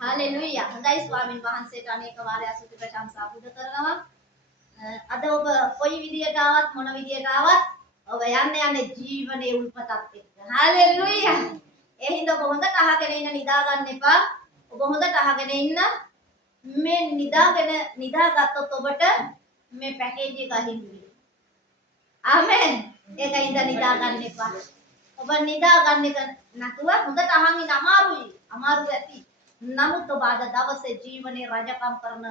Hallelujah. හොඳයි ස්වාමින් වහන්සේට අනේක වාරයක් ස්තුති ප්‍රශංසා පුද කරනවා. අද ඔබ කොයි විදියට ආවත් මොන විදියට ආවත් ඔබ යන්නේ ජීවනයේ උල්පතත් එක්ක. හාලෙලූයා. ඒ හින්දා ඔබ හොඳට අහගෙන ඉන්න නිදා ගන්න එපා. ඔබ හොඳට අහගෙන ඉන්න මේ නිදාගත්තොත් ඔබට මේ පැකේජ් එක අහිමි වෙනවා. ආමෙන්. ඒකින්ද නිදා ගන්න එපා. ඔබ නිදා ගන්න එක නැතුව හොඳට අහන් ඉන්න අමාරු ඇති. නමුත් ඔබ අද දවසේ ජීවනයේ රජකම් කරන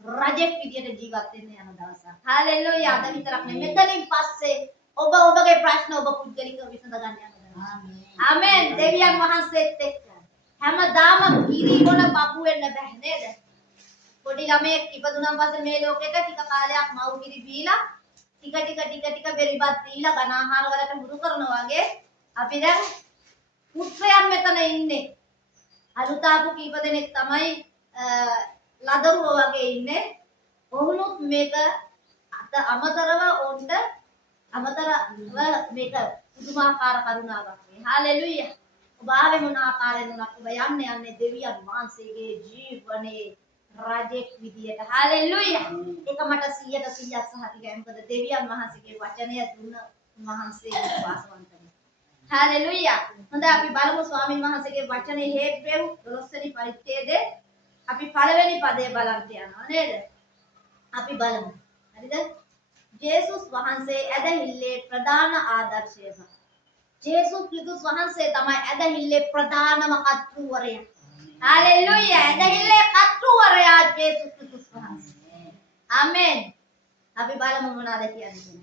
රජෙක් විදියට ජීවත් වෙන්න යන දවසක්. හාලෙලූයා. අද විතරක් නෙමෙයි මෙතනින් පස්සේ ඔබ ඔබගේ ප්‍රශ්න ඔබ පුද්ගලිකව විසඳ ගන්න යනවා. ආමෙන්. දෙවියන් වහන්සේත් එක්ක හැමදාම කිරි බොන බබු වෙන්න බෑ නේද? පොඩි ළමයෙක් ඉපදුනන් පස්සේ මේ ලෝකෙට ටික කාලයක් මව් කිරි බීලා ටික බෙරිබත් දීලා ඝන ආහාර වලට මුරු කරනවා වගේ අපි දැන් පුත්‍රයන් මෙතන ඉන්නේ. අලුත් ආපු කීප දෙනෙක් තමයි ලදරුවෝ වගේ ඉන්නේ. ඔවුනුත් මේක අමතරව ඔවුන්ට අමතරව මේක පුදුමාකාර කරුණාවක් නේ. හාලෙලූයා. ඔබ ආවේ මොන ආකාරයෙන් වුණත් ඔබ යන්නේ දෙවියන් වහන්සේගේ ජීවනයේ රජෙක් විදියට. හාලෙලූයා. ඒක මට 100% සහතිකයි. මොකද දෙවියන් වහන්සේගේ වචනය දුන්න වහන්සේ විශ්වාසවන්තයි. හාලෙලූයා. හොඳයි අපි බලමු ස්වාමින් වහන්සේගේ වචනේ හේබ්‍රෙව් 12 වෙනි පරිච්ඡේදයේ අපි පළවෙනි පදේ බලන්න යනවා නේද? අපි බලමු. හරිද? ජේසුස් වහන්සේ ඇදහිල්ලේ ප්‍රධාන ආදර්ශය. ජේසුස් ක්‍රිස්තුස් වහන්සේ තමයි ඇදහිල්ලේ ප්‍රධානම කර්තෘවරයා. හාලෙලූයා. ඇදහිල්ලේ කර්තෘවරයා ජේසුස් ක්‍රිස්තුස් වහන්සේ. ආමෙන්. අපි බලමු මොනවද කියන්නේ.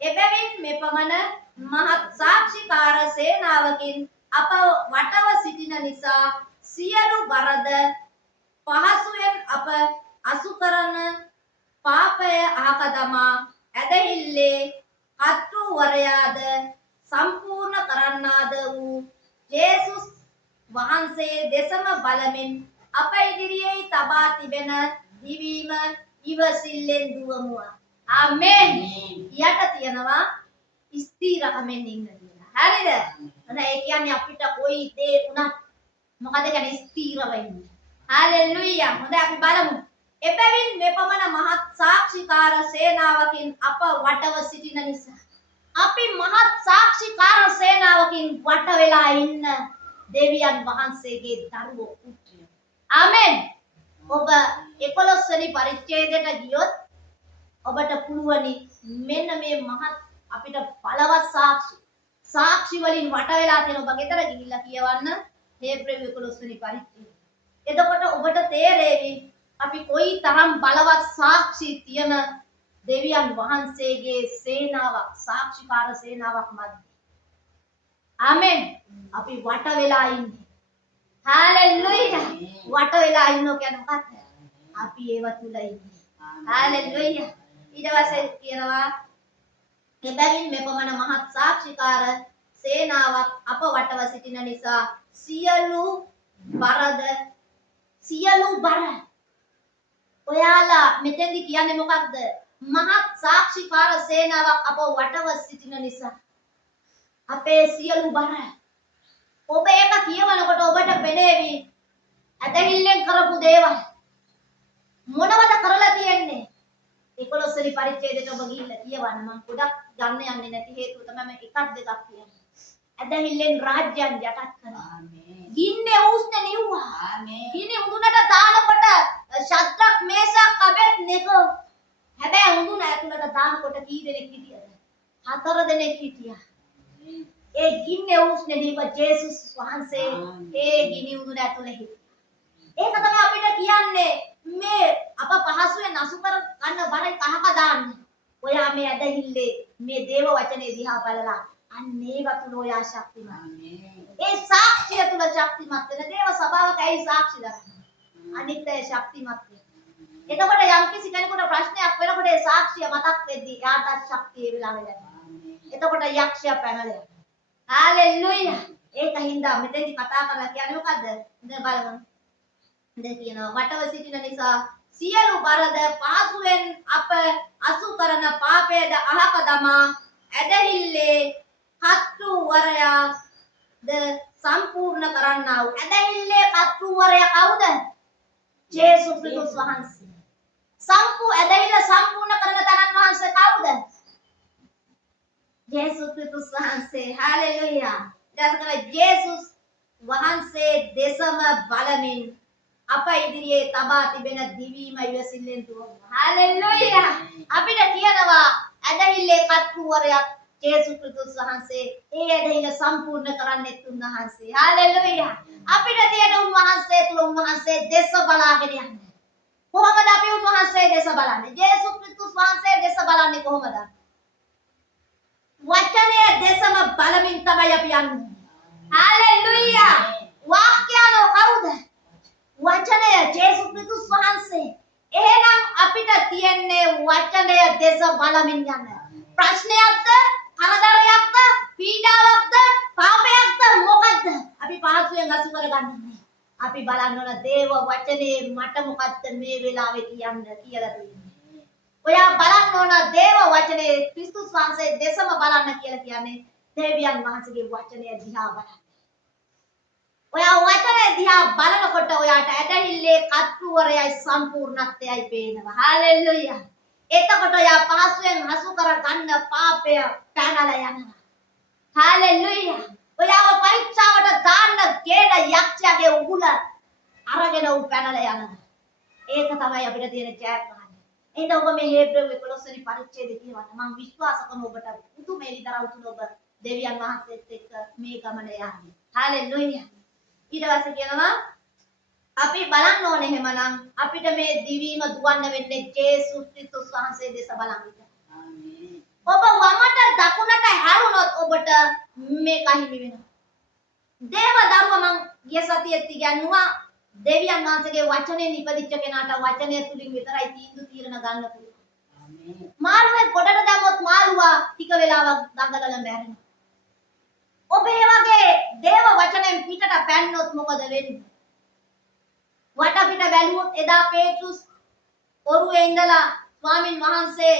එබැවින් මෙපමණ මහත් සාක්ෂිකාර සේනාවකින් අප වටව සිටින නිසා සියලු බරද පහසුවෙන් අප අසු කරන පාපය අහක දමා ඇදහිල්ලේ කර්තෘවරයාද සම්පූර්ණ කරන්නාද වූ ජේසුස් වහන්සේ දෙසම බලමින් අප ඉදිරියේ තබා තිබෙන දිවීම ඉවසිල්ලෙන් දුවමු. ආමෙන්. යට තියනවා ස්ථිරකමෙන් ඉන්න කියලා. හරිද? එහෙනම් ඒ කියන්නේ අපිට කොයි දේ වුණත් මොකද කියන්නේ ස්ථිරව ඉන්න. හාලෙලූයා. හොඳයි අපි බලමු. එබැවින් මෙපමණ මහත් සාක්ෂිකාර සේනාවකින් අප වටව සිටින නිසා අපි මහත් සාක්ෂිකාර සේනාවකින් වට වෙලා ඉන්න දෙවියන් වහන්සේගේ දරුවෝ පුත්‍රයෝ. ආමෙන්. ඔබ 11 වෙනි පරිච්ඡේදයට ගියොත් ඔබට පුළුවනි මෙන්න මේ මහත් අපිට බලවත් සාක්ෂි වලින් වට වෙලා තියෙන ඔබ ගෙදර ගිහිල්ලා කියවන්න හේබ්‍රෙව් 11 වෙනි පරිච්ඡේදය. එතකොට ඔබට තේරෙවි අපි කොයි තරම් බලවත් සාක්ෂි තියෙන දෙවියන් වහන්සේගේ සේනාවක් සාක්ෂිකාර සේනාවක් මැද. ආමෙන්. අපි වට වෙලා ඉන්නේ. හාලෙලූයා. වට වෙලා ඉන්නෝ කියන්නේ මොකක්ද? අපි ඒව තුල ඉන්නේ. හාලෙලූයා. ඊට පස්සේ කියනවා එබැවින් මෙපමණ මහත් සාක්ෂිකාර සේනාවක් අප වටව සිටින නිසා සියලු බර ඔයාලා මෙතෙන්දි කියන්නේ මොකක්ද? මහත් සාක්ෂිකාර සේනාවක් අප වටව සිටින නිසා අපේ සියලු බර ඔබ ඒක කියවනකොට ඔබට පෙනේවි ඇදහිල්ලෙන් කරපු දේවල් මොනවද කරලා තියෙන්නේ? 11 වෙනි පරිච්ඡේදයට ඔබ ගිහිල්ලා කියවන්න. මම ගොඩක් ගන්න යන්නේ නැති හේතුව තමයි මම එකක් දෙකක් කියන්නේ. ඇදහිල්ලෙන් රාජ්‍යයන් යටත් කරනවා. ආමේන්. ගින්නේ උස්නේ නිව්වා. ආමේන්. ගින්නේ උඳුනට දානකොට ශද්‍රක් මේසක් අබෙද්නෙගෝ. හැබැයි උඳුන ඇතුළට දානකොට කී දෙනෙක් හිටියද? 4 දෙනෙක් හිටියා. ඒ ගින්නේ උස්නේ නිව්ව ජේසුස් වහන්සේ ඒ ගිනි උඳුන ඇතුළේ හිටියා. ඒක තමයි අපිට කියන්නේ මේ අප පහසුවෙන් අසු කර ගන්න බර කහක දාන්න. ඔයා මේ ඇදහිල්ලේ මේ දේව වචනේ දිහා බලලා අන්නේ වතුන ඔයා ශක්තිමත්. ඒ සාක්ෂිය තුල ශක්තිමත් වෙන දේව සභාවක ඇයි සාක්ෂි දරන්නේ? අනිත්‍ය ශක්තිමත් වෙන. එතකොට යම් කිසි කෙනෙකුට ප්‍රශ්නයක් වෙනකොට ඒ සාක්ෂිය මතක් වෙද්දී යාට ශක්තිය වෙලා වෙනවා. එතකොට යක්ෂයා පැනලා යනවා. හාලෙලූයා. ඒකින්ද මෙතෙන්දි කතා කරලා කියන්නේ මොකද්ද? ඉතින් බලමු. දැන් කියනවා වටව සිටින නිසා සියලු බරද පාසුවෙන් අප අසු කරන පාපයද අහක දමා ඇදහිල්ලේ කර්තෘවරයාද සම්පූර්ණ කරන්නා වූ ඇදහිල්ලේ කර්තෘවරයා කවුද? ජේසුස් ක්‍රිස්තුස් වහන්සේ. ඇදහිල්ල සම්පූර්ණ කරන තරන් වහන්සේ කවුද? ජේසුස් ක්‍රිස්තුස් වහන්සේ. හalleluya. ඊට ජේසුස් වහන්සේ දෙසම බලමින් අප ඉදිරියේ තබා තිබෙන දිවීම ඉවසිල්ලෙන් දුවමු. හalleluya. අපිට කියනවා ඇදහිල්ලේ කර්තෘවරයා ජේසුස් ක්‍රිස්තුස් වහන්සේ. ඒ ඇදහිල්ල සම්පූර්ණ කරන්නෙත් උන්වහන්සේ. හalleluya. අපිට තියෙන උන්වහන්සේ තුල උන්වහන්සේ දෙස බලාගෙන යන්න. කොහොමද අපි උන්වහන්සේ දෙස බලන්නේ? ජේසුස් ක්‍රිස්තුස් වහන්සේ දෙස බලන්නේ කොහොමද? වචනය දෙසම බලමින් තමයි අපි යන්නේ. හalleluya. වාක්‍යano කවුද? වචනය ජේසුස් ක්‍රිස්තුස් වහන්සේ. එහෙනම් අපිට තියෙන්නේ වචනය දෙස බලමින් යන්න. ප්‍රශ්නයක්ද? කරදරයක්ද? පීඩාවක්ද? පාපයක්ද? මොකද්ද? අපි පහසුවෙන් අසු කරගන්නේ. අපි බලන්න ඕන දේව වචනේ මට මොකද්ද මේ වෙලාවේ කියන්න කියලා දෙන්නේ. ඔයා බලන්න ඕන දේව වචනේ ක්‍රිස්තුස් වහන්සේ දෙසම බලන්න කියලා කියන්නේ දෙවියන් වහන්සේගේ වචනය දිහා බලන්න. ඔයා වචනය දිහා බලනකොට ඔයාට ඇදහිල්ලේ කර්තෘවරයයි සම්පූර්ණත්වයයි පේනවා. හalleluya. එතකොට ඔයා පහසුවෙන් හසු කරගන්න පාපය පැනලා යනවා. හalleluya. ඔයාව පරීක්ෂාවට දාන්න ගේන යක්ෂයාගේ උගුල අරගෙන උ පැනලා යනවා. ඒක තමයි අපිට තියෙන ජයග්‍රහණය. එහෙනම් ඔබ මේ හේබ්‍රෙව් 11 වෙනි පරිච්ඡේදය කියවන්න. මම විශ්වාස කරනවා ඔබට පුදුමේ විතරව තුන ඔබ දෙවියන් වහන්සේත් එක්ක මේ ගමන යන්නේ. හalleluya. ඊට පස්සේ කියනවා අපි බලන්න ඕනේ එහෙමනම් අපිට මේ දිවීම දුවන්න වෙන්නේ ජේසුස් ක්‍රිස්තුස් වහන්සේ දෙස බලන් ඉන්න. ආමේන්. ඔබ වමට දකුණට හැරුණොත් ඔබට මේක හිමි වෙනවා. දේව ධර්ම මං ගිය සතියේත් ඉගෙනුවා දෙවියන් වහන්සේගේ වචනේ නිපදිච්ච කෙනාට වචනය තුලින් විතරයි තීන්දුව తీරන ගන්න පුළුවන්. ආමේන්. මාළුවේ ගොඩට දැම්මොත් මාළුවා ටික වෙලාවක් දඟලලා මැරෙනවා. ඔබ ඒ වගේ දේව වචනෙන් පිටට පැන්නොත් මොකද වෙන්නේ? වටපිට බැලුවොත් එදා පේට්‍රුස් ඔරුවේ ඉඳලා ස්වාමින් වහන්සේ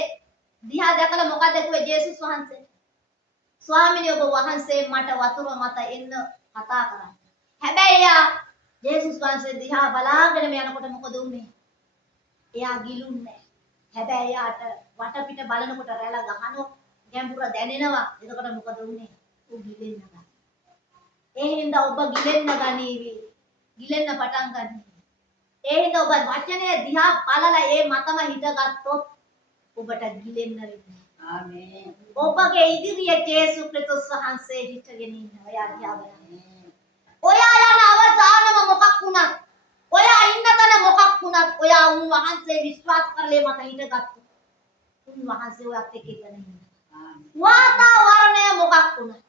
දිහා දැකලා මොකද කිව්වේ ජේසුස් වහන්සේ? ස්වාමීනි ඔබ වහන්සේ මට වතුර මත එන්න කතා කරා. හැබැයි එයා ජේසුස් වහන්සේ දිහා බලාගෙන යනකොට මොකද වුනේ? එයා ගිලුන්නේ. හැබැයි එයාට වටපිට බලනකොට රැළ ගහනවා, ගැඹුර දැනෙනවා. එතකොට මොකද වුනේ? ඌ ගිලෙන්න ගත්තා. ඒ හින්දා ඔබ ගිලෙන්න ගනීවි. ගිලෙන්න පටන් ගනී. ඒ හින්දා ඔබ වචනය දිහා බලලා ඒ මතම හිටගත්තොත් ඔබට ගිලෙන්න වෙන්නේ. ආමේන්. ඔබගේ ඉදිරියේ ජේසුස් ක්‍රිස්තුස් වහන්සේ හිටගෙන ඉන්නවා. ඔයා දිහා බලන්න. ඔයා යන අවදානම මොකක් වුණත්, ඔයා ඉන්න තැන මොකක් වුණත්, ඔයා උන්වහන්සේ විශ්වාස කරලේ මත හිටගත්තොත් උන්වහන්සේ ඔයත් එක්ක ඉඳලා. වාතාවරණය මොකක් වුණත්,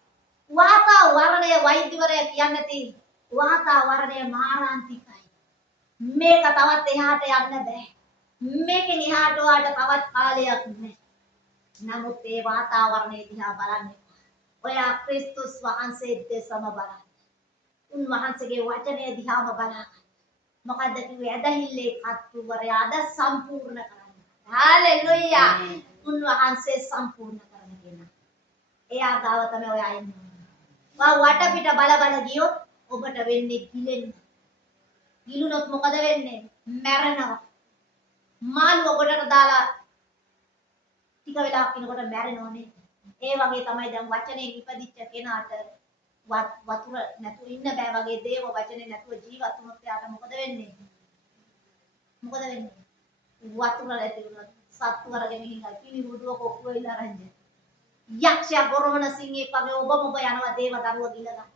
වාතාවරණය වෛද්‍යවරයා කියන්නේ තියෙන්නේ වාතාවරණය මාරාන්තිකයි. මේක තවත් එහාට යන්න බෑ. මේකෙන් එහාට ඔයාට තවත් කාලයක් නැහැ. නමුත් ඒ වාතාවරණය දිහා බලන්න. ඔයා ක්‍රිස්තුස් වහන්සේ දෙසම බලන්න. උන්වහන්සේගේ වචනය දිහාම බලන්න. මොකද්ද කිව්වේ? ඇදහිල්ලේ කර්තෘවරයා අද සම්පූර්ණ කරන්න. හalleluya. උන්වහන්සේ සම්පූර්ණ කරන කෙනා. එයා ගාව තමයි ඔයා ඉන්නේ. වටපිට බල බල ගියොත් ඔබට වෙන්නේ ගිලෙන්න. ගිලුනොත් මොකද වෙන්නේ? මැරෙනවා. මාළුව ගොඩට දාලා ටික වෙලාවක් ඉනකොට මැරෙනෝනේ. ඒ වගේ තමයි දැන් වචනේ ඉපදිච්ච කෙනාට වතුර නැතුව ඉන්න බෑ වගේ දේව වචනේ නැතුව ජීවත් වුණොත් එයාට මොකද වෙන්නේ? මොකද වෙන්නේ? වතුර නැති වුණොත් සත්තු වරගෙන ගිහින් පිළිහුඩුව කොක්කුව ඉලා රංජ. යක්ෂයා ගොරවන සිංහෙක් වගේ ඔබ යනවා දේව දරුව ගිලලා.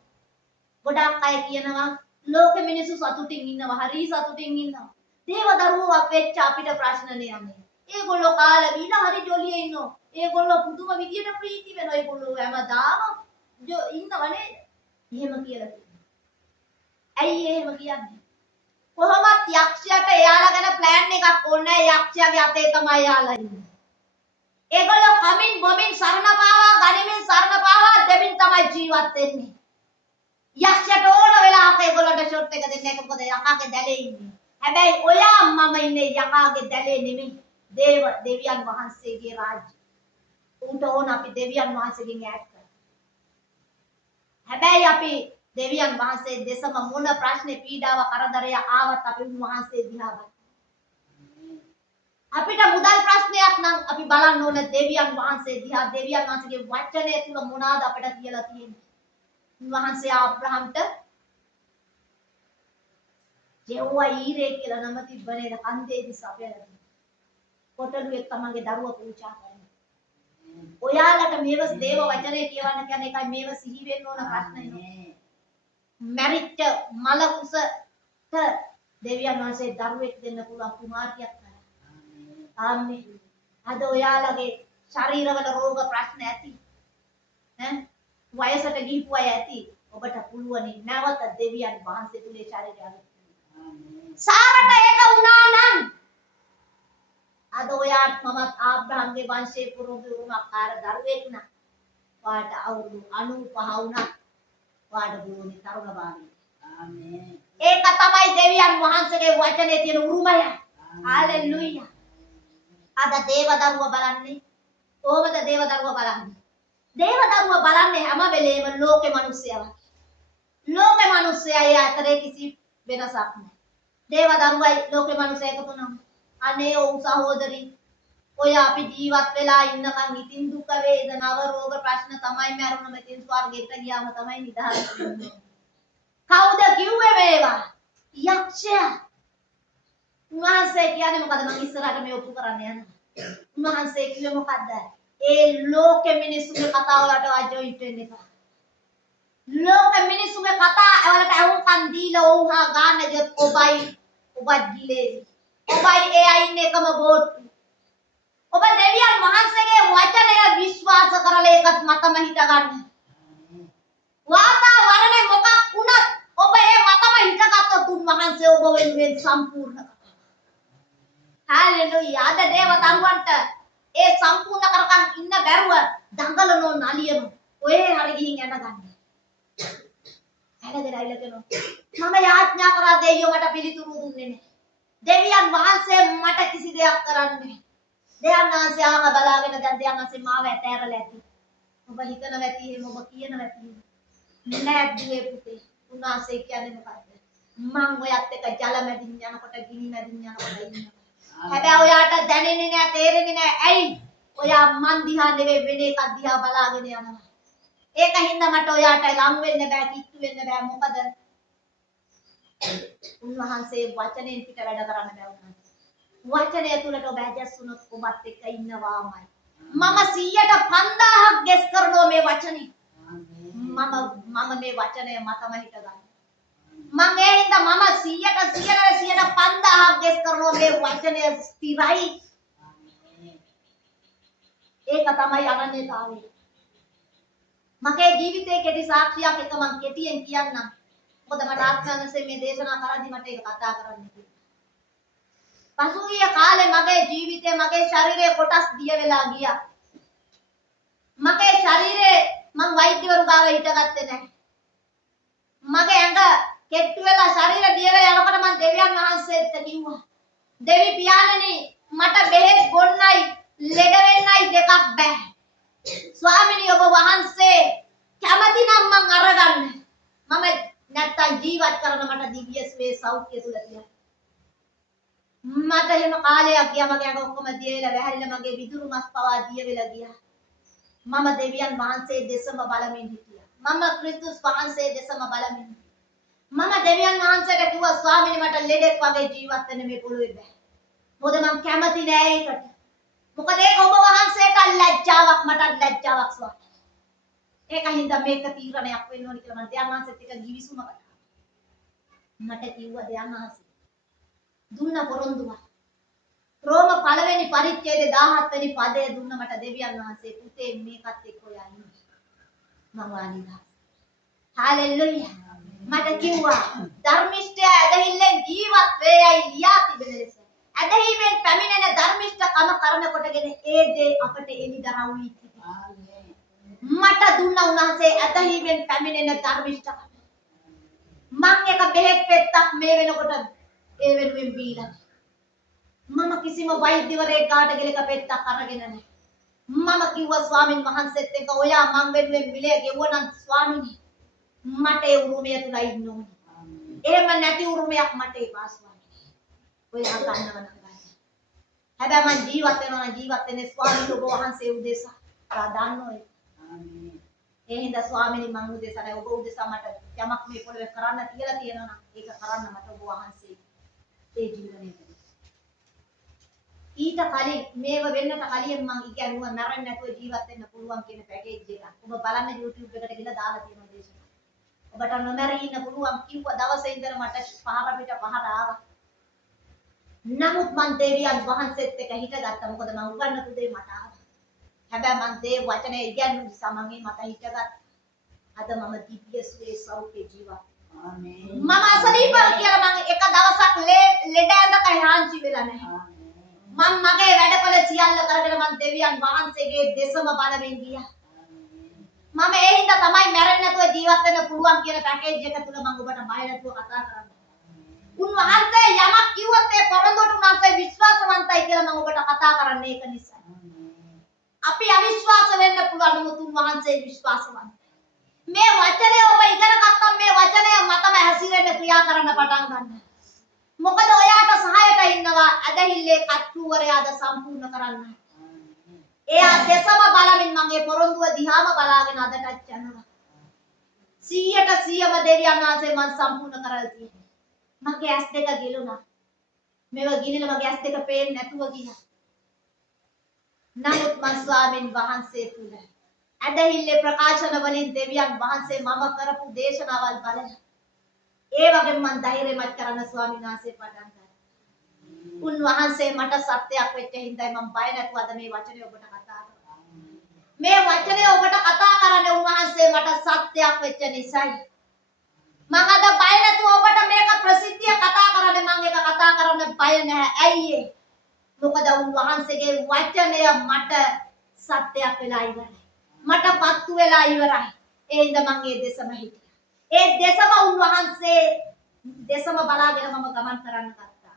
ගොඩක් අය කියනවා ලෝකෙ මිනිස්සු සතුටින් ඉන්නවා, හරි සතුටින් ඉන්නවා. දේව දරුවෝ වෙච්ච අපිට ප්‍රශ්න නෑනේ. ඒගොල්ලෝ කාලා බීලා හරි ජොලියේ ඉන්නවා. ඒගොල්ලෝ පුදුම විදියට ප්‍රීති වෙනවා. ඒගොල්ලෝ හැමදාම ඉන්නවනේ. එහෙම කියලා කියනවා. ඇයි එහෙම කියන්නේ? කොහොමත් යක්ෂයාට එයාලා ගැන ප්ලෑන් එකක් ඕනේ. යක්ෂයාගේ අතේ තමයි එයාලා ඉන්නේ. ඒගොල්ලෝ කමින් බොමින් සරණ පාවා, ගනිමින් සරණ පාවා දෙමින් තමයි ජීවත් වෙන්නේ. යක්ෂයාට ඕන වෙලාවක ඒගොල්ලන්ට ෂොට් එක දෙන්නේ නැහැ. මොකද යකාගේ දැලේ ඉන්නේ. හැබැයි ඔයා මම ඉන්නේ යකාගේ දැලේ නෙමෙයි. දෙවියන් වහන්සේගේ රාජ්‍ය. උන්ට ඕන අපි දෙවියන් වහන්සේගෙන් ඈත් කරන්න. හැබැයි අපි දෙවියන් වහන්සේ දෙසම මොන ප්‍රශ්නේ පීඩාව කරදරය ආවත් අපි උන්වහන්සේ දිහා බලමු. අපිට මුදල් ප්‍රශ්නයක් නම් අපි බලන්න ඕන දෙවියන් වහන්සේ දිහා. දෙවියන් වහන්සේගේ වචනය තුල මොනවාද අපිට කියලා තියෙන්නේ. උන්වහන්සේ ආබ්‍රහම්ට ජෙව්වා ඊරේ කියලා නම තිබ්බනේ කන්දේ දිස් අපේලා. කොටලුවෙක් තමන්ගේ දරුවා පූජා කරනවා. ඔයාලට මේව දේව වචනේ කියවන්න කියන්නේ එකයි මේව සිහි වෙන්න ඕන ප්‍රශ්නේ. මැරිච්ච මල කුසට දෙවියන් වහන්සේ දරුවෙක් දෙන්න පුළුවන් කුමාරියක් කරා. ආමේ. අද ඔයාලගේ ශරීරවල රෝග ප්‍රශ්න ඇති. වයසට ගිහිපු අය ඇති. ඔබට පුළුවන් නැවත දෙවියන් වහන්සේ තුලේ ශරීරය අලුත් කරන්න. සාරට ඒක වුණා නම් අද ඔයාත් මමත් ආබ්‍රහම්ගේ වංශයේ පුරුදුමකාර දරුවෙක් නා. වාට අවුරුදු 95 වුණා. වාට බුරුනි තරුණ භාවයේ. ආමේන්. ඒක තමයි දෙවියන් වහන්සේගේ වචනේ තියෙන උරුමය. හාලෙලූයා. අද දේව දරුවා බලන්නේ කොහොමද දේව දරුවා බලන්නේ? දේව දරුවා බලන්නේ හැම වෙලේම ලෝකේ මිනිස්සයව. ලෝකේ මිනිස්සයයි අතරේ කිසි වෙනසක් නැහැ. දේව දරුවයි ලෝකේ මිනිස්සය එකතු නම් අනේ ඔව් සහෝදරි ඔය අපි ජීවත් වෙලා ඉන්නකන් ඉතින් දුක වේදනාව රෝග ප්‍රශ්න තමයි මරුණම ඉතින් ස්වර්ගයට ගියාම තමයි නිදහස් වෙන්නේ. කවුද කිව්වේ මේවා? යක්ෂයා. උන්වහන්සේ කියන්නේ මොකද? මම ඉස්සරහට මේ ඔප්පු කරන්න යනවා. උන්වහන්සේ කිව්වේ මොකද්ද? ඒ ලෝකෙ මිනිස්සුගේ කතා වලට අජොයිට් වෙන්න එපා. ලෝකෙ මිනිස්සුගේ කතා වලට අහුම්කන් දීලා ඕහා ගන්න ගියොත් ඔබත් ගිලේ. ඔබයි ඒ අයින් එකම බෝට්ටු. ඔබ දෙවියන් වහන්සේගේ වචනය විශ්වාස කරලා ඒකත් මතම හිට ගන්න. වාතාවරණය මොකක් වුණත් ඔබ ඒ මතම හිටගත්තොත් උන්වහන්සේ ඔබ වෙනුවෙන් සම්පූර්ණ කරනවා. හාලෙලූයා. අද දේව දරුවන්ට ඒ සම්පූර්ණ කරකන් ඉන්න බැරුව දඟලනෝ නලියන ඔය හරි ගිහින් යන ගන්න. හැලගෙන අයිලගෙන මම යාඥා කරා දෙයියෝ මට පිළිතුරු දුන්නේ නැහැ. දෙවියන් වහන්සේ මට කිසි දෙයක් කරන්නේ නැහැ. දෙවියන් වහන්සේ ආව බලාගෙන දැන් දෙවියන් වහන්සේ මාව ඇතෑරලා ඇති. ඔබ හිතනවා ඇති එහෙම ඔබ කියනවා ඇති. නෑ දුවේ පුතේ. උන්වහන්සේ කියන්නේ මොකද්ද? මං ඔයත් එක්ක ජල මැදින් යනකොට ගිනි මැදින් යනකොට ඉන්නවා. හැබැයි ඔයාට දැනෙන්නේ නෑ තේරෙන්නේ නෑ. ඇයි? ඔයා මන් දිහා නෙවෙයි වෙන එකක් දිහා බලාගෙන යනවා. ඒකින්ද මට ඔයාට ලං වෙන්න බෑ කිට්ටු වෙන්න බෑ. මොකද උන්වහන්සේ වචනෙන් පිට වැඩ කරන්න බෑ උන්වහන්සේ. වචනය තුලට ඔබ ඇජස් වුණොත් ඔබත් එක්ක ඉන්නවාමයි. මම 100ට 5000ක් ගෙස් කරනවා මේ වචනේ. මම මේ වචනය මතම හිට ගන්න. මම ඒ හින්දා මම 100ට 5000ක් ගෙස් කරනවා මේ වචනය ස්ථිරයි. ඒක තමයි අනන්‍යතාවය. මගේ ජීවිතයේ කෙටි සාක්ෂියක් එක මම කෙටියෙන් කියන්නම්. මොකද මට ආත්මංශයෙන් මේ දේශනා කරද්දි මට ඒක කතා කරන්න තිබුණා. පසුගිය කාලේ මගේ ජීවිතේ මගේ ශරීරයේ කොටස් දිය වෙලා ගියා. මගේ ශරීරේ මං වෛද්‍යවරු ගාව හිටගත්තේ නැහැ. මගේ ඇඟ කෙට්ටු වෙලා ශරීර දිය වෙලා යනකොට මං දෙවියන් වහන්සේට කිව්වා. දෙවි පියාණනි මට බෙහෙත් බොන්නයි ලෙඩ වෙන්නයි දෙකක් බෑ. ස්වාමිනී ඔබ වහන්සේ කැමති නම් මං අරගන්න. මම නැත්තම් ජීවත් කරන මට දිව්‍ය සුවේ සෞඛ්‍ය තුල තියන්න. මට එහෙම කාලයක් ගියා මගේ අඟ ඔක්කොම දිය වෙලා වැහැරිලා මගේ විදුරු මස් පවා දිය වෙලා ගියා. මම දෙවියන් වහන්සේ දෙසම බලමින් හිටියා. මම ක්‍රිස්තුස් වහන්සේ දෙසම බලමින්. මම දෙවියන් වහන්සේට කිව්වා ස්වාමීනි මට ලෙඩෙක් වගේ ජීවත් වෙන්න මේ පොළොවේ බෑ. මොකද මම කැමති නෑ ඒකට. මොකද ඒක ඔබ වහන්සේට ලැජ්ජාවක් මට ලැජ්ජාවක් ස්වාමීනි. ඒකින්ද මේක තීරණයක් වෙන්න ඕනි කියලා මම දෙවියන් වහන්සේත් එක්ක ගිවිසුම කරා. මට කිව්වා දෙවියන් වහන්සේ දුන්න පොරොන්දුව. රෝම පළවෙනි පරිච්ඡේදයේ 17 වෙනි පදය දුන්න මට දෙවියන් වහන්සේ පුතේ මේකත් එක්ක ඔයා ඉන්න. මම වානිදා. හාලෙලූයා. මට කිව්වා ධර්මිෂ්ඨය ඇදහිල්ලෙන් ජීවත් වේයයි ලියා තිබෙන ලෙස. ඇදහිීමෙන් පැමිණෙන ධර්මිෂ්ඨකම කරන කොටගෙන ඒ දේ අපට එළිදරව් වී තිබෙනවා. මට දුන්න උන්වහන්සේ ඇදහිීමෙන් පැමිණෙන ධර්මිෂ්ඨකම. මං එක බෙහෙත් පෙත්තක් මේ වෙනකොට ඒ වෙනුවෙන් බීලා. මම කිසිම වෛද්‍යවරයෙක් ගාට ගෙලක පෙත්තක් අරගෙන නැහැ. මම කිව්වා ස්වාමින් වහන්සේත් එක්ක ඔයා මං වෙනුවෙන් මිලේ ගෙවුවා නම් ස්වාමිනී මට ඒ උරුමය තුල ඉන්න ඕනේ. එහෙම නැති උරුමයක් මට එපා ස්වාමී. ඔයා ගන්නව නම් ගන්න. හැබැයි මම ජීවත් වෙනවා නම් ජීවත් වෙන්නේ ස්වාමීන් ඔබ වහන්සේ උදෙසා. ඔයා දන්නෝ. ආමේන්. ඒ හින්දා ස්වාමීනි මම උදෙසා නෑ ඔබ උදෙසා මට යමක් මේ පොළවේ කරන්න කියලා තියෙනවා නම් ඒක කරන්න මට ඔබ වහන්සේ ඒ ජීවනයේ ඊට කලින් මේව වෙන්නට කලින් මම ඉගෙනුවා මරන්න නැතුව ජීවත් වෙන්න පුළුවන් කියන පැකේජ් එක. ඔබ බලන්න YouTube එකට ගිහලා දාලා තියෙනවා දේශනා. ඔබට නොමැරී ඉන්න පුළුවන් කිව්ව දවසේ ඉඳන් මට පහර පිට පහර ආවා. නමුත් මං දෙවියන් වහන්සේත් එක්ක හිටගත්තා. මොකද මං උගන්නපු දේ මට ආවා. හැබැයි මං දේ වචනේ ඉගෙනුම් නිසා මං ඒ මත හිටගත්තා. අද මම දිව්‍ය සුවේ සෞඛ්‍ය ජීවත්. ආමේන්. මම අසනීපල් කියලා මං එක දවසක් ලෙඩ ඇඳක හාන්සි වෙලා නැහැ. මම මගේ වැඩපළ සියල්ල කරගෙන මං දෙවියන් වහන්සේගේ දෙසම බලමින් ගියා. මම ඒ හින්දා තමයි මැරෙන්නේ නැතුව ජීවත් වෙන්න පුළුවන් කියන පැකේජ් එක තුල මම ඔබට බය නැතුව කතා කරන්නේ. උන්වහන්සේ යමක් කිව්වොත් ඒ පොරොන්දුට උන්වහන්සේ විශ්වාසවන්තයි කියලා මම ඔබට කතා කරන්නේ ඒක නිසා. අපි අවිශ්වාස වෙන්න පුළුවන් නමුත් උන්වහන්සේ විශ්වාසවන්තයි. මේ වචනය ඔබ ඉගෙන ගත්තම මේ වචනය මතම හැසිරෙන්න ක්‍රියා කරන්න පටන් ගන්නවා. මොකද ඔයාට සහායට ඉන්නවා ඇදහිල්ලේ කට්ටුවරයාද සම්පූර්ණ කරන්න. එයා දෙසම බලමින් මගේ පොරොන්දුව දිහාම බලාගෙන අදටත් යනවා. 100% දෙවියන් වහන්සේ මම සම්පූර්ණ කරලා තියෙනවා. මගේ ඇස් දෙක ගිලුණා. මේව ගිලිලා මගේ ඇස් දෙක පේන්නේ නැතුව ගියා. නමුත් මං ස්වාමීන් වහන්සේ තුල ඇදහිල්ලේ ප්‍රකාශන වලින් දෙවියන් වහන්සේ මම කරපු දේශනාවල් බලලා ඒ වගේම මං ධෛර්යමත් කරන ස්වාමීන් වහන්සේ පටන් ගත්තා. උන්වහන්සේ මට සත්‍යයක් වෙච්ච හින්දායි මම බය නැතුව අද මේ වචනේ ඔබට කතා කරන්නේ. මේ වචනේ ඔබට කතා කරන්නේ උන්වහන්සේ මට සත්‍යයක් වෙච්ච නිසායි. මම අද බය නැතුව ඔබට මේක ප්‍රසිද්ධිය කතා කරන්නේ මම ඒක කතා කරන්න බය නැහැ. ඇයි ඒ? මොකද උන්වහන්සේගේ වචනය මට සත්‍යයක් වෙලා ඉවරයි. මට පත්තු වෙලා ඉවරයි. ඒ හින්දා මම ඒ දෙසම හිටියා. ඒ දෙසම උන්වහන්සේ දෙසම බලාගෙන මම ගමන් කරන්න ගත්තා.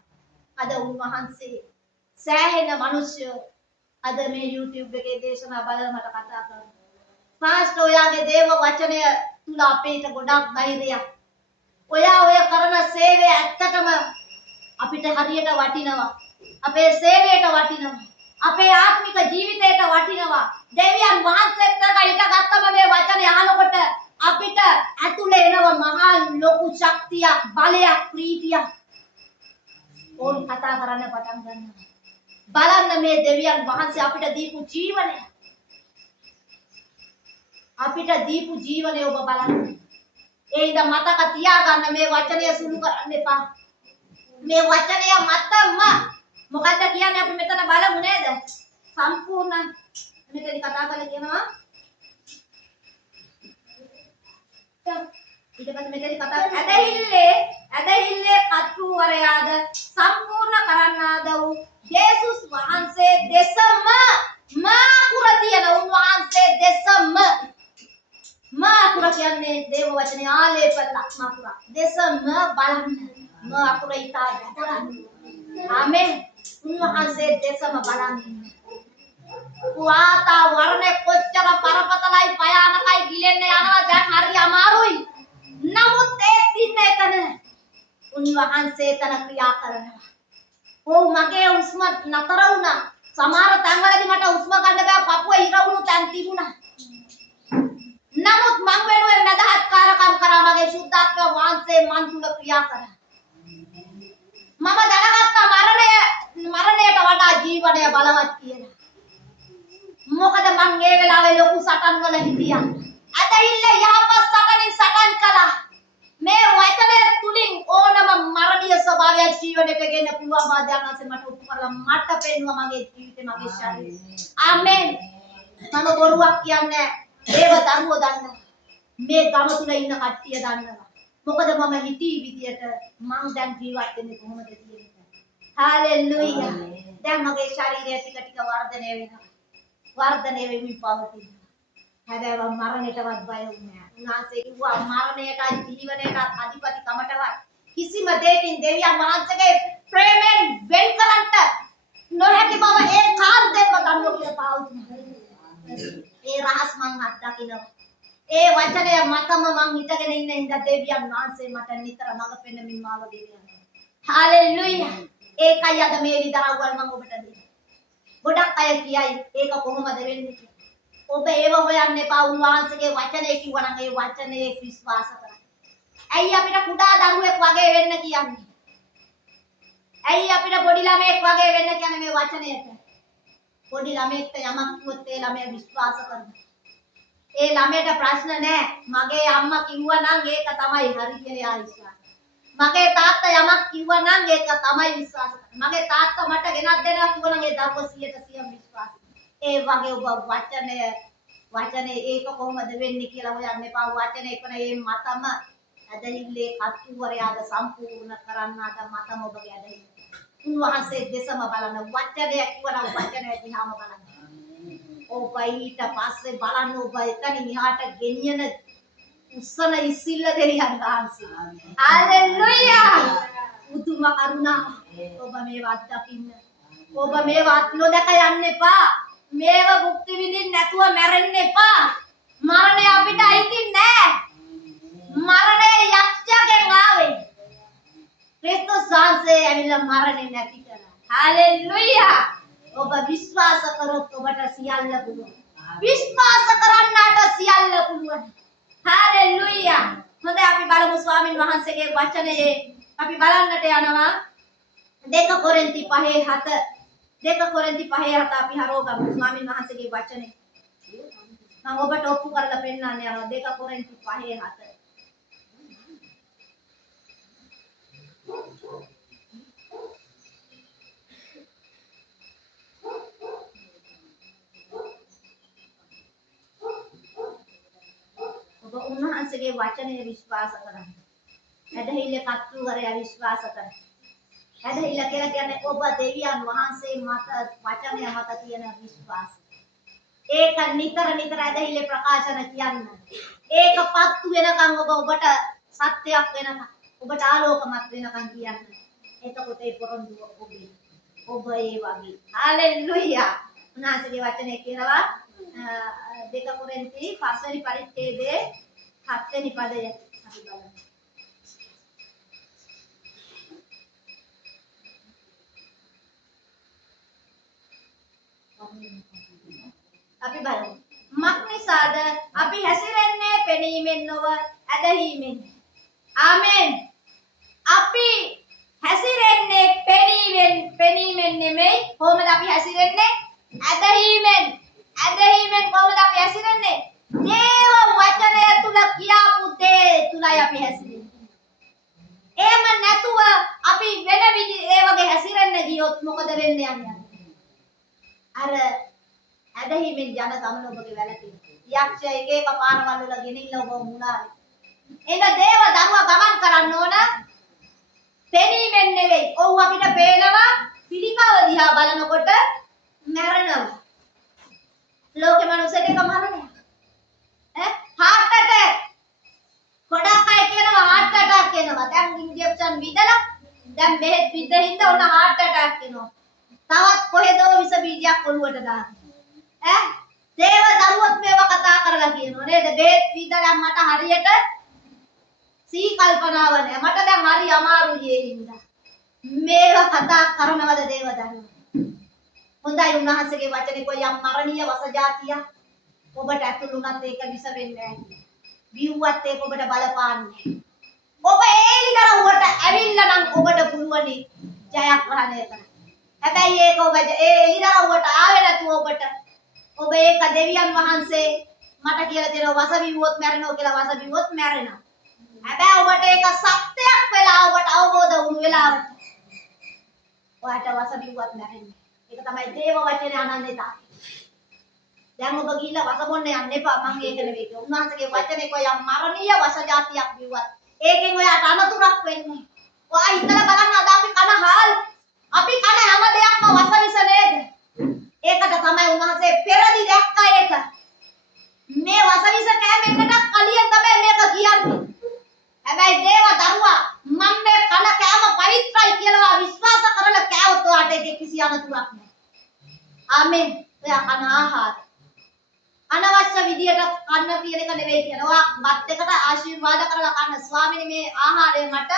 අද උන්වහන්සේ සෑහෙන මිනිස්සු අද මේ YouTube එකේ දේශනා බලලා මට කතා කරනවා. පාස්ටර් ඔයාගේ දේව වචනය තුල අපේට ගොඩක් ධෛර්යයක්. ඔයා ඔය කරන සේවය ඇත්තටම අපිට හරියට වටිනවා. අපේ සේවයට වටිනවා. අපේ ආත්මික ජීවිතයට වටිනවා. දෙවියන් වහන්සේත් එක්ක හිටගත්තම මේ වචනේ අහනකොට අපිට ඇතුලේ එනවා මහා ලොකු ශක්තියක්, බලයක්, ප්‍රීතියක්. ඕන් කතා කරන්න පටන් ගන්නවා. බලන්න මේ දෙවියන් වහන්සේ අපිට දීපු ජීවනය. අපිට දීපු ජීවනය ඔබ බලන්න. ඒ ඉඳ මතක තියාගන්න මේ වචනය සුළු කරන්න එපා. මේ වචනය මතම මොකද්ද කියන්නේ අපි මෙතන බලමු නේද? සම්පූර්ණ මෙතන කතා කරලා කියනවා. ඊට පස්සේ මෙතන කතා ඇදහිල්ලේ කටුවරයාද සම්පූර්ණ කරන්නාද වූ යේසුස් වහන්සේ දෙසම මාකුර තියෙන උන්වහන්සේ දෙසම මාකුර කියන්නේ දේව වචනේ ආලේපල මාකුර දෙසම බලන්න මාකුර ඊටා යතරන් ආමෙන් උන්වහන්සේ දෙසම බලන්න වාතාවරණය කොච්චර පරපතලයි භයානකයි ගිලෙන්න යනවා දැන් හරි අමාරුයි. නමුත් ඒ තින්නේ එතන උන්වහන්සේ තන ක්‍රියා කරනවා. ඔව් මගේ උස්ම නතර වුණා. සමහර තැන්වලදී මට උස්ම ගන්න බෑ පපුව ඉරවුණු තැන් තිබුණා. නමුත් මං වෙනුවෙන් මදහත්කාරකම් කරා මගේ සුද්ධාත්ම වහන්සේ මන් තුල ක්‍රියා කරා. මම දැනගත්තා මරණයට වඩා ජීවනය බලවත් කියලා. මොකද මං ඒ වෙලාවේ ලොකු සටන් වල හිටියා. ඇදහිල්ල යහපත් සටනින් සටන් කළා. මේ වචනය තුලින් ඕනම මරණීය ස්වභාවයක් ජීවිතයට ගෙන්න පුළුවන් වාදයන්වන්සේ මට උපු කරලා මට පෙන්නුවා මගේ ජීවිතේ මගේ ශරීරය. ආමෙන්. මම බොරුවක් කියන්නේ දේව ධර්මෝ දන්නවා. මේ ගම තුල ඉන්න කට්ටිය දන්නවා. මොකද මම හිතී විදියට මං දැන් ජීවත් වෙන්නේ කොහොමද කියන එක. හාලෙලූයා. දැන් මගේ ශරීරය ටික ටික වර්ධනය වෙනවා. වර්ධනය වෙමින් පවතිනවා. හැබැයි මම මරණයටවත් බය වුණේ නැහැ. උන්වහන්සේ කිව්වා මරණයට ජීවනයට අධිපති කමටවත් කිසිම දෙයකින් දෙවියන් වහන්සේගේ ප්‍රේමෙන් වෙන් කරන්නට නොහැකි බව ඒකාන්තයෙන්ම දන්නවා කියලා පාවුතුනා. ඒ රහස් මං අත්දකිනවා. ඒ වචනය මතම මං හිතගෙන ඉන්න ඉඳ දෙවියන් වහන්සේ මට නිතර මඟ පෙන්වමින් මාව ගෙනියනවා. හාලෙලූයා. ඒකයි අද මේ විදරවල් මම ඔබට දෙන්නේ. ගොඩක් අය කියයි ඒක කොහොමද වෙන්නේ කියලා. ඔබ ඒව හොයන්න එපා. උන්වහන්සේගේ වචනේ කිව්වනම් ඒ වචනේ විශ්වාස කරන්න. ඇයි අපිට කුඩා දරුවෙක් වගේ වෙන්න කියන්නේ? ඇයි අපිට පොඩි ළමයෙක් වගේ වෙන්න කියන්නේ මේ වචනයට? පොඩි ළමයෙක්ට යමක් කිව්වොත් ඒ ළමයා විශ්වාස කරනවා. ඒ ළමයට ප්‍රශ්න නැහැ. මගේ අම්මා කිව්වා නම් ඒක තමයි හරි කියලා විශ්වාස. මගේ තාත්තා යමක් කිව්වා නම් ඒක තමයි විශ්වාස කරන්නේ. මගේ තාත්තා මට ගෙනත් දෙනවා කිව්වා නම් ඒ දරුවෝ 100% විශ්වාස. ඒ වගේ ඔබ වචනේ ඒක කොහොමද වෙන්නේ කියලා හොයන්න එපා. වචනේ කොන මේ මතම ඇදහිල්ලේ කටුවරයාද සම්පූර්ණ කරන්න අද මතම ඔබගේ ඇදහිල්ල. උන්වහන්සේ දෙසම බලන වචනය කිව්වනම් වචනය දිහාම බලන්න. ඔබ ඊට පස්සේ බලන්න ඔබ එතනින් එහාට ගෙනියන උස්සන ඉස්සිල්ල දෙවියන් වහන්සේ. හalleluya. උතුම් කරුණා. ඔබ මේවත් දකින්න. ඔබ මේවත් නොදක යන්න එපා. මේව භුක්ති විඳින්න නැතුව මැරෙන්න එපා. මරණය අපිට අයිති නෑ. මරණය යක්ෂයාගෙන් ආවේ. ක්‍රිස්තුස් වහන්සේ ඇවිල්ලා මරණය නැති කරා. හalleluya. ඔබ විශ්වාස කරොත් ඔබට සියල්ල පුළුවන්. විශ්වාස කරන්නාට සියල්ල පුළුවන්. හalleluya. හොඳයි අපි බලමු ස්වාමින් වහන්සේගේ වචනේ අපි බලන්නට යනවා 2 කොරින්ති 5:7. 2 කොරින්ති 5:7 අපි හරවගමු ස්වාමින් වහන්සේගේ වචනේ. මම ඔබට ඔප්පු කරලා පෙන්නන්න යනවා 2 කොරින්ති 5:7. ඔබ උන්වහන්සේගේ වචනේ විශ්වාස කරන්න. ඇදහිල්ල කතුවරය විශ්වාස කරන්න. ඇදහිල්ල කියලා කියන්නේ ඔබ දෙවියන් වහන්සේ මත වචනය මත තියෙන විශ්වාසය. ඒක නිතර ඇදහිල්ල ප්‍රකාශන කියන්න. ඒක පත්තු වෙනකන් ඔබට සත්‍යයක් වෙනකන් ඔබට ආලෝකමත් වෙනකන් කියන්න. එතකොට ඒ පොරොන්දුව ඔබේ. ඔබ ඒ වගේ. හalleluya. උන්වහන්සේගේ වචනේ කියනවා 2 කොරින්ති 5 වෙනි පරිච්ඡේදයේ 7 වෙනි පදය අපි බලමු. අපි බලමු. මක්නිසාද අපි හැසිරෙන්නේ පෙනීමෙන් නොව ඇදහිීමෙන්. ආමෙන්. අපි හැසිරෙන්නේ පෙනීමෙන් නෙමෙයි. කොහොමද අපි හැසිරෙන්නේ? ඇදහිීමෙන්. ඇදහිීමෙන් කොහොමද අපි හැසිරෙන්නේ? දේව වචනය තුල කියාපු දේ තුලයි අපි හැසිරෙන්නේ. එහෙම නැතුව අපි වෙන ඒ වගේ හැසිරෙන්න ගියොත් මොකද වෙන්නේ යන්නේ? අර ඇදහිීමෙන් යන ගමන ඔබගේ වැළපෙන. යක්ෂයා එක පාරවල් වල ගෙනින්න ඔබ මුලාවේ. එන දේව දරුවා ගමන් කරන්න ඕන පෙනීමෙන් නෙවෙයි. ඔව් අපිට පේනවා පිළිකාව දිහා බලනකොට මැරෙනවා. ලෝකේ මනුස්සයෙක් එක මරණය. heart attack. ගොඩක් අය කියනවා heart attack කියනවා. දැන් ඉන්ජෙක්ෂන් විදලා දැන් බෙහෙත් විදිහින්ද ඔන්න heart attack කියනවා. තවත් කොහෙදෝ විස බීජයක් ඔළුවට දානවා. දේව දරුවොත් මේවා කතා කරලා කියනවා නේද? බෙහෙත් විදලා මට හරියට සී කල්පනාව නැහැ. මට දැන් හරි අමාරුයි ඒ හින්දා. මේවා කතා කරනවද දේව දරුවෝ? හොඳයි උන්වහන්සේගේ වචනේ කොයි යම් මරණීය වසජාතිය ඔබට ඇතුළුනත් ඒක විස වෙන්නේ නැහැ. බිව්වත් ඒක ඔබට බලපාන්නේ. ඔබ ඒලිදරව්වට ඇවිල්ලා නම් ඔබට පුළුවනි ජයග්‍රහණය කරන්න. හැබැයි ඒක ඔබ ඒලිදරව්වට ආවේ නැතුව ඔබ ඒක දෙවියන් වහන්සේ මට කියලා දෙනවා වසවිව්වොත් මැරෙනවා කියලා වසවිව්වොත් මැරෙනවා. හැබැයි ඔබට ඒක සත්‍යයක් වෙලා ඔබට අවබෝධ වුණු වෙලාවට ඔයාට වසවිව්වත් මැරෙන්නේ. ඒක තමයි දේව වචනේ අනන්‍යතාවය. දැන් ඔබ ගිහිල්ලා වස බොන්න යන්න එපා. මම ඒක නෙවෙයි කිව්වේ. උන්වහන්සේගේ වචනේ කොයම් මරණීය වසජාතියක් බිව්වත් ඒකෙන් ඔයාට අනතුරක් වෙන්නේ. ඔයා හිතලා බලන්න අද අපි කන හාල් අපි කන හැම දෙයක්ම වසවිස නේද? ඒකට තමයි උන්වහන්සේ පෙරදි දැක්කා ඒක. මේ වසවිස කෑමකට කලියෙන් තමයි මේක කියන්නේ. හැබැයි දේව දරුවා මම මේ කන කෑම පවිත්‍රායි කියලා විශ්වාස කරලා කෑවොත් ඔයාට ඒක කිසි අනතුරක් නැහැ. ආමෙන්. ඔයා කන ආහාර අනවශ්‍ය විදියට කන්න තියෙන එක නෙවෙයි කියනවා. බත් එකට ආශිර්වාද කරලා කන්න. ස්වාමීනි මේ ආහාරය මට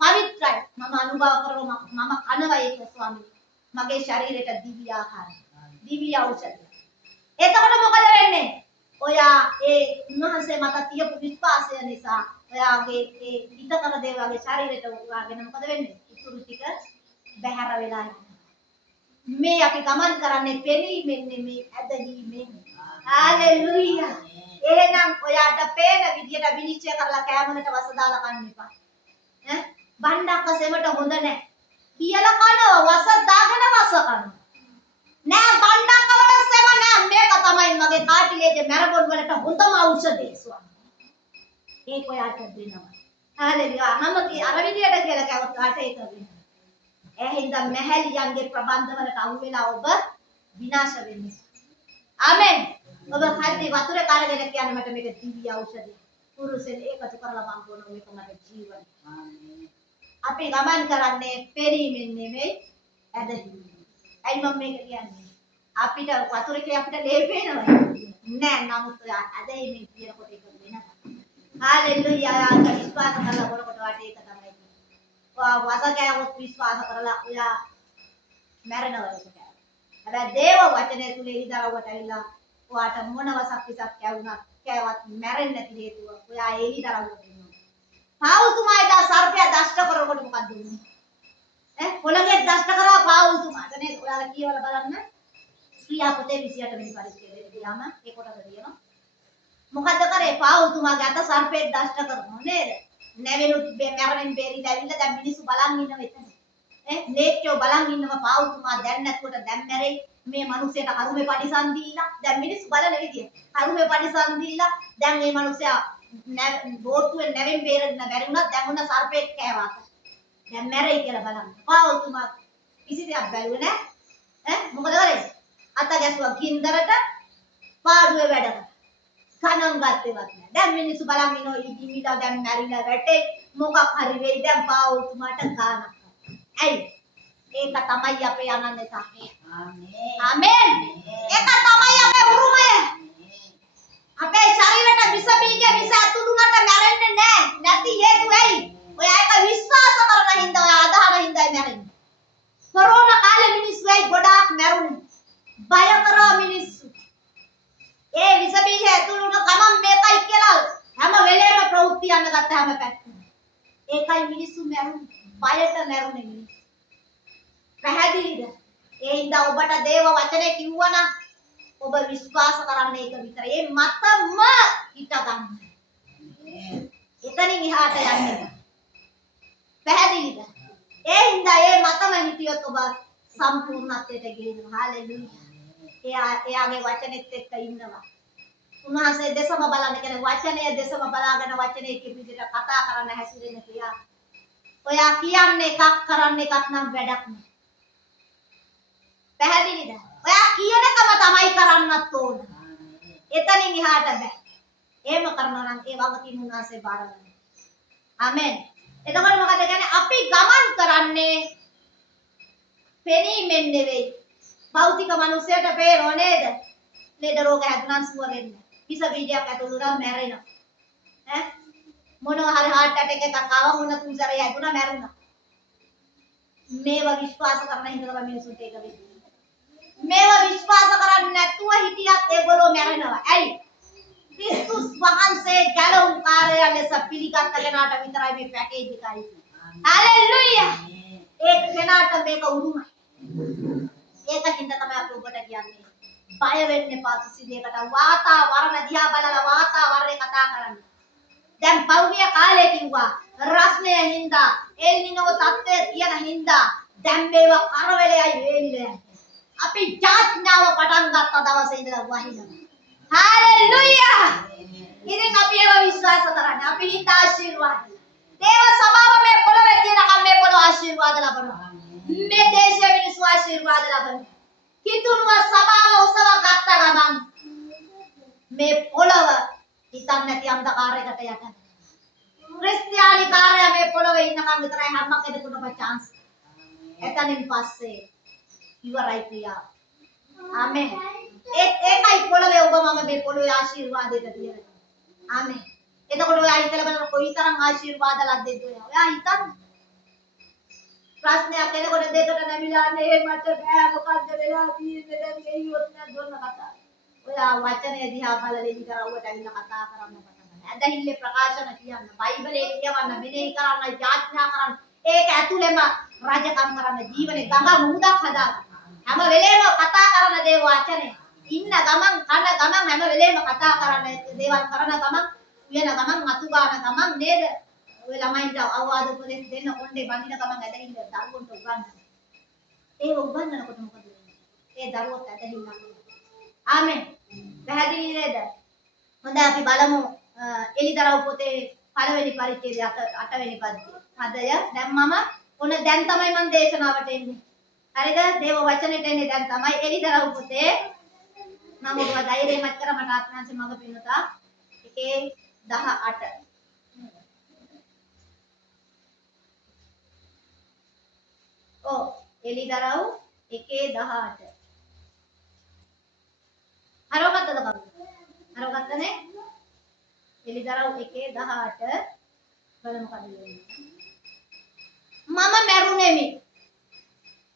පවිත්‍රයි. මම අනුභව කරනවා මම කනවා ඒක ස්වාමීනි. මගේ ශරීරයට දිව්‍ය ආහාරය. දිව්‍ය ඖෂධය. එතකොට මොකද වෙන්නේ? ඔයා ඒ උන්වහන්සේ මත තියපු විශ්වාසය නිසා ඔයාගේ ඒ හිතකර දේවල්ගේ ශරීරයට උගාගෙන මොකද වෙන්නේ? ඉතුරු ටික බැහැර වෙලා යනවා. මේ අපි ගමන් කරන්නේ පෙනීමෙන් නෙමෙයි ඇදහිීමෙන්. හalleluya. එහෙනම් ඔයාට පේන විදියට විනිශ්චය කරලා කැමරට වස දාලා කන්න එපා. ඈ බණ්ඩක්ක සෙමට හොඳ නැහැ. කියලා කනවා වස දාගෙන වස කනවා. නෑ බණ්ඩක්ක වල සෙම නෑ මේක තමයි මගේ කාටිලේජ් මැරබොන් වලට හොඳම ඖෂධය ස්වාමී. ඒක ඔයාට දෙනවා. හalleluya. මම අර විදියට කියලා කවුත් ආට ඒක වෙනවා. එහෙනම් මහලියන්ගේ ප්‍රබන්ධ වලට අහු වෙලා ඔබ විනාශ වෙන්නේ. ආමෙන්. ඔබ හදි වතුර කාරගෙන කියන්නේ මට මේක දිව්‍ය ඖෂධය. පුරුෂෙන් ඒකතු කරලා මම බොන මේක මට ජීවන. ආමෙන්. අපි ගමන් කරන්නේ පෙරීමෙන් නෙමෙයි ඇදහිීමෙන්. ඇයි මම මේක කියන්නේ? අපිට වතුර කියලා අපිට ලේ පේනවා. නෑ නමුත් ඔය ඇදහිීමෙන් කියනකොට ඒක වෙනවා. හalleluya. ආක විශ්වාස කරලා බොනකොට වාට ඒක තමයි. වසකයවත් විශ්වාස කරලා ඔයා මැරෙනවා ඒක. හැබැයි දේව වචනේ තුල එලිදරව්වට ඇවිල්ලා ඔයාට මොන වසක් විසක් කැවුනත් කෑවත් මැරෙන්නේ නැති හේතුව ඔයා එලිදරව්වට ඉන්නවා. පාවුතුමා එදා සර්පයා දෂ්ට කරනකොට මොකද වුනේ? පොළගේ දෂ්ට කරා පාවුතුමාට නේද? ඔයාලා කියවලා බලන්න. ක්‍රියාපතේ 28 වෙනි පරිච්ඡේදයේ ගියාම ඒ කොටස තියෙනවා. මොකද කරේ? පාවුතුමාගේ අත සර්පේ දෂ්ට කරනවා නේද? නැවෙනුත් මැරෙන්න බැරිද ඇවිල්ලා දැන් මිනිස්සු බලන් ඉන්නවා එතන. නේච්චෝ බලන් ඉන්නවා පාවුතුමා දැන් නැත්කොට දැන් මැරෙයි. මේ මිනිහයට කරුමේ පරිසම් දීලා දැන් මිනිස්සු බලන විදිය. කරුමේ පරිසම් දීලා දැන් මේ මිනිහයා බෝට්ටුවෙන් නැවෙන් බේරෙන්න බැරි වුණා දැන් උන සර්පෙක් කෑවා. දැන් මැරෙයි කියලා බලන්න. පාවුතුමා කිසි දෙයක් බැලුවේ නැහැ. මොකද කරේ? අත ගැසුවා ගින්දරට පාඩුවේ වැඩ කරා. කණන් ගත්තේවත් නැහැ. දැන් මිනිස්සු බලන් ඉනෝ ඉදිමිලා දැන් මැරිලා වැටේ. මොකක් හරි වෙයි දැන් පාවුතුමාට ගානක්. ඇයි? ඒක තමයි අපේ අනන්‍යතාවය. ආමේන්. ආමේන්. ඒක තමයි අපේ උරුමය. අපේ ශරීරයට විස බීජ විස අතුරුනට මැරෙන්නේ නැහැ. නැති හේතුව ඇයි? ඔය ඒක විශ්වාස කරන හින්දා ඔය අදහන හින්දායි මැරෙන්නේ. කොරෝනා කාලේ මිනිස්සු ඇයි ගොඩාක් මැරුණේ? බය කරා මිනිස්සු. ඒ විස බීජ ඇතුළුන ගමන් මේකයි කියලා හැම වෙලේම ප්‍රවෘත්ති යන්න ගත්ත හැම පැත්තම. ඒකයි මිනිස්සු මැරුණේ. බයට මැරුණේ මිනිස්සු. පැහැදිලිද? ඒ හින්දා ඔබට දේව වචනේ කිව්වනම් ඔබ විශ්වාස කරන්න ඒක විතරයි. ඒ මතම හිත ගන්න. එතනින් එහාට යන්නේ. පැහැදිලිද? ඒ හින්දා ඒ මතම හිතියොත් ඔබ සම්පූර්ණත්වයට ගෙනියනවා. හalleluya. එයාගේ වචනේත් එක්ක ඉන්නවා. උන්වහන්සේ දෙසම බලන්න කියන වචනය දෙසම බලාගෙන වචනේ කියපු විදිහට කතා කරන්න හැසිරෙන්න කියලා. ඔයා කියන්නේ එකක් කරන්න එකක් නම් වැඩක් නෑ. පැහැදිලිද? ඔයා කියනකම තමයි කරන්නත් ඕන. එතනින් එහාට බෑ. එහෙම කරනවා නම් ඒ වගකීම උන්වහන්සේ බාර ගන්නවා. ආමෙන්. එතකොට මොකද කියන්නේ? අපි ගමන් කරන්නේ පෙනීමෙන් නෙවෙයි. භෞතික මිනිසයාට පේනව නේද? ලෙඩ රෝග හැදුනන් සුව වෙන්නේ. විස බීජයක් ඇතුළු වුණා මැරෙනවා. මොනවා හරි heart attack එකක් ආවම මොන තුන්සරේ හැදුනා මැරුණා. මේවා විශ්වාස කරන හින්දා තමයි මිනිසුන්ට ඒක වෙන්නේ. මේවා විශ්වාස කරන්නේ නැතුව හිටියත් ඒගොල්ලෝ මැරෙනවා. ඇයි? ක්‍රිස්තුස් වහන්සේ ගැලවුම් කාර්යය ලෙස පිළිගත් කෙනාට විතරයි මේ පැකේජ් එක ආවේ. හalleluya. ඒ කෙනාට මේක උරුමයි. ඒකින්ද තමයි අපි ඔබට කියන්නේ. බය වෙන්න එපා කිසි දෙයකට. වාතාවරණ දිහා බලලා වාතාවරණය කතා කරන්න. දැන් පෞද්ගලික කාලේ කිව්වා රස්නේ හින්දා එල්නිනෝ තත්ත්වය තියෙන හින්දා දැන් මේවා කරවලයි වෙන්නේ. අපි ඥාත්නාව පටන් ගත්ත දවසේ ඉඳලා වහිනවා. හalleluya. ඉතින් අපි ඒව විශ්වාස කරන්නේ. අපි හිත ආශිර්වාද. දේව සභාව මේ පොළවේ තියෙනකම් මේ පොළව ආශිර්වාද ලබනවා. මේ දේශයේ මිනිස්සු ආශිර්වාද ලබනවා. කිතුනුව සභාව උසව ගත්ත ගමන් මේ පොළව හිතන්නේ නැති අන්ධකාරයකට යට. ක්‍රිස්තියානි කාර්යය මේ පොළවේ ඉන්නකම් විතරයි හැම කෙනෙකුටම chance. එතනින් පස්සේ ඉවරයි ක්‍රියාව. ආමෙන්. ඒකයි පොළවේ ඔබ මම මේ පොළවේ ආශිර්වාදයට තියෙනවා. ආමෙන්. එතකොට ඔයා හිතලා බලන්න කොයිතරම් ආශිර්වාද ලද්දේද ඔයා. ඔයා හිතන්න. ප්‍රශ්නයක් එනකොට දෙකට නැමිලා නේ මට බෑ මොකද්ද වෙලා තියෙන්නේ දැන් එයියොත් නැද්දොන්න කතා. ඔයා වචනේ දිහා බලලා ඉතරවුවට ඇවිල්ලා කතා කරන්න පටන් ගන්න. ඇදහිල්ලේ ප්‍රකාශන කියන්න, බයිබලයේ කියවන්න, මෙනෙහි කරන්න, යාඥා කරන්න. ඒක ඇතුළෙම රජකම් කරන්න, ජීවනේ ගඟ මුහුදක් හදාගන්න. හැම වෙලේම කතා කරන දේ වචනේ. ඉන්න ගමන් කන ගමන් හැම වෙලේම කතා කරන දේවල් කරන ගමන් වෙන ගමන් අතු ගන්න ගමන් නේද? ඔය ළමයින්ට අවවාද උපදෙස් දෙන්න කොණ්ඩේ බඳින ගමන් ඇදහිල්ල දරුවන්ට උගන්වන්න. ඒක උගන්වනකොට මොකද වෙන්නේ? ඒ දරුවෝත් ඇදහිල්ල ආමෙන්. පැහැදිලි නේද? හොඳයි අපි බලමු එලිදරව් පොතේ පළවෙනි පරිච්ඡේදය 8 වෙනි පදය. දැන් මම ඔන්න දැන් තමයි මම දේශනාවට එන්නේ. හරිද? දේව වචනෙට එන්නේ දැන් තමයි එලිදරව් පොතේ මම ඔබ ධෛර්යමත් කර මට ආත්මංශ මඟ පිණුතා 1:18. ඔව් එලිදරව් 1:18. හරවගත්තද කවුද? හරවගත්තනේ? එලිදරව් 1:18 බලමු කවුද කියන්නේ. මම මැරුණෙමි.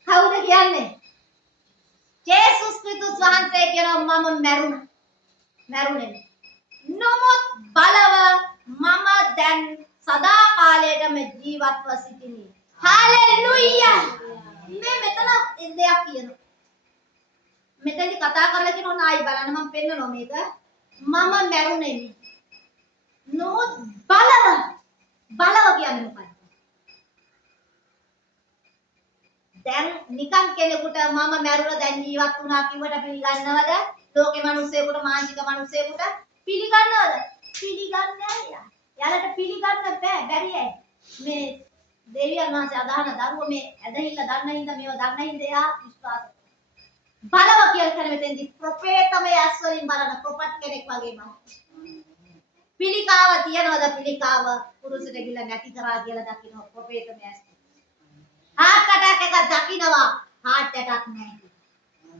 කවුද කියන්නේ? ජේසුස් ක්‍රිස්තුස් වහන්සේ කියනවා මම මැරුණෙමි. නමුත් බලව මම දැන් සදාකාලයටම ජීවත්ව සිටිමි. හාලෙලූයා. මේ මෙතන දෙයක් කියනවා. මෙතනදි කතා කරලා කියනවා ආයි බලන්න මම පෙන්නනවා මේක. මම මැරුණෙමි. නමුත් බලව කියන්නේ මොකක්ද? දැන් නිකන් කෙනෙකුට මම මැරුණා දැන් ජීවත් වුණා කිව්වට පිළිගන්නවද? ලෝකේ මිනිස්සෙකුට මානසික මිනිස්සෙකුට පිළිගන්නවද? පිළිගන්නේ නැහැ. යාලට පිළිගන්න බැරි ඇයි? මේ දෙවියන් වහන්සේ අදහන දරුවෝ මේ ඇදහිල්ල දන්න හින්දා මේව දන්න හින්දා එයා විශ්වාස බලව කියලා කියන මෙතෙන්දි ප්‍රොෆේතමය ඇස් වලින් බලන ප්‍රොෆට් කෙනෙක් වගේම පිළිකාව තියනවද? පිළිකාව පුරුෂට ගිල නැති කරා කියලා දකින්න ප්‍රොෆේතමය ඇස්. heart attack එක දකින්නවා heart attack නැහැ.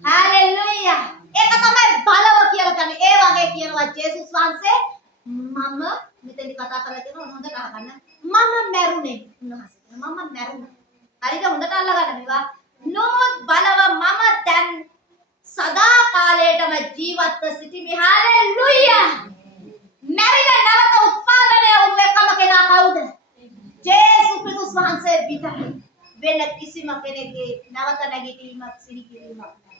හalleluya. ඒක තමයි බලව කියලා කියන්නේ. ඒ වගේ කියනවා ජේසුස් වහන්සේ මම මෙතෙන්දි කතා කරලා කියනවා හොඳට අහගන්න. මම මැරුණේ උන්වහන්සේ. මම මැරුණා. හරිද? හොඳට අල්ලගන්න මේවා. නමුත් බලව මම දැන් සදා කාලයටම ජීවත්ව සිටිමි. හalleluya. මැරිලා නැවත උත්පාදනය වුණු එකම කෙනා කවුද? ජේසුස් ක්‍රිස්තුස් වහන්සේ විතරයි. වෙන කිසිම කෙනෙක්ගේ නැවත නැගිටීමක් සිහි කිරීමක් නැහැ.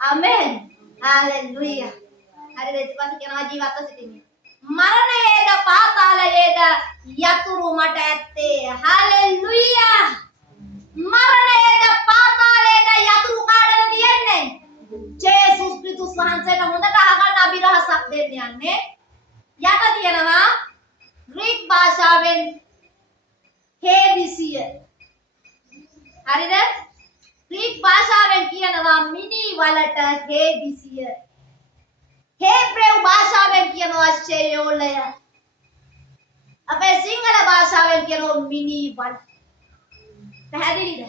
ආමෙන්. හalleluya. හරිද? ඊට පස්සේ කියනවා ජීවත්ව සිටිමි. මරණයේද පාතාලයේද යතුරු මට ඇත්තේ. හalleluya. මරණයේද පාතාලයේද යතුරු කාටද තියන්නේ? ජේසුස් ක්‍රිස්තුස් වහන්සේට හොඳට අහගන්න අභිරහසක් දෙන්න යන්නේ. යට තියෙනවා ග්‍රීක භාෂාවෙන් හේදිසිය. හරිද? ග්‍රීක භාෂාවෙන් කියනවා මිනි වලට හේදිසිය. හේබ්‍රේව භාෂාවෙන් කියනවා ෂෙයෝලය. අපේ සිංහල භාෂාවෙන් කියනවා මිනි වල. පැහැදිලිද?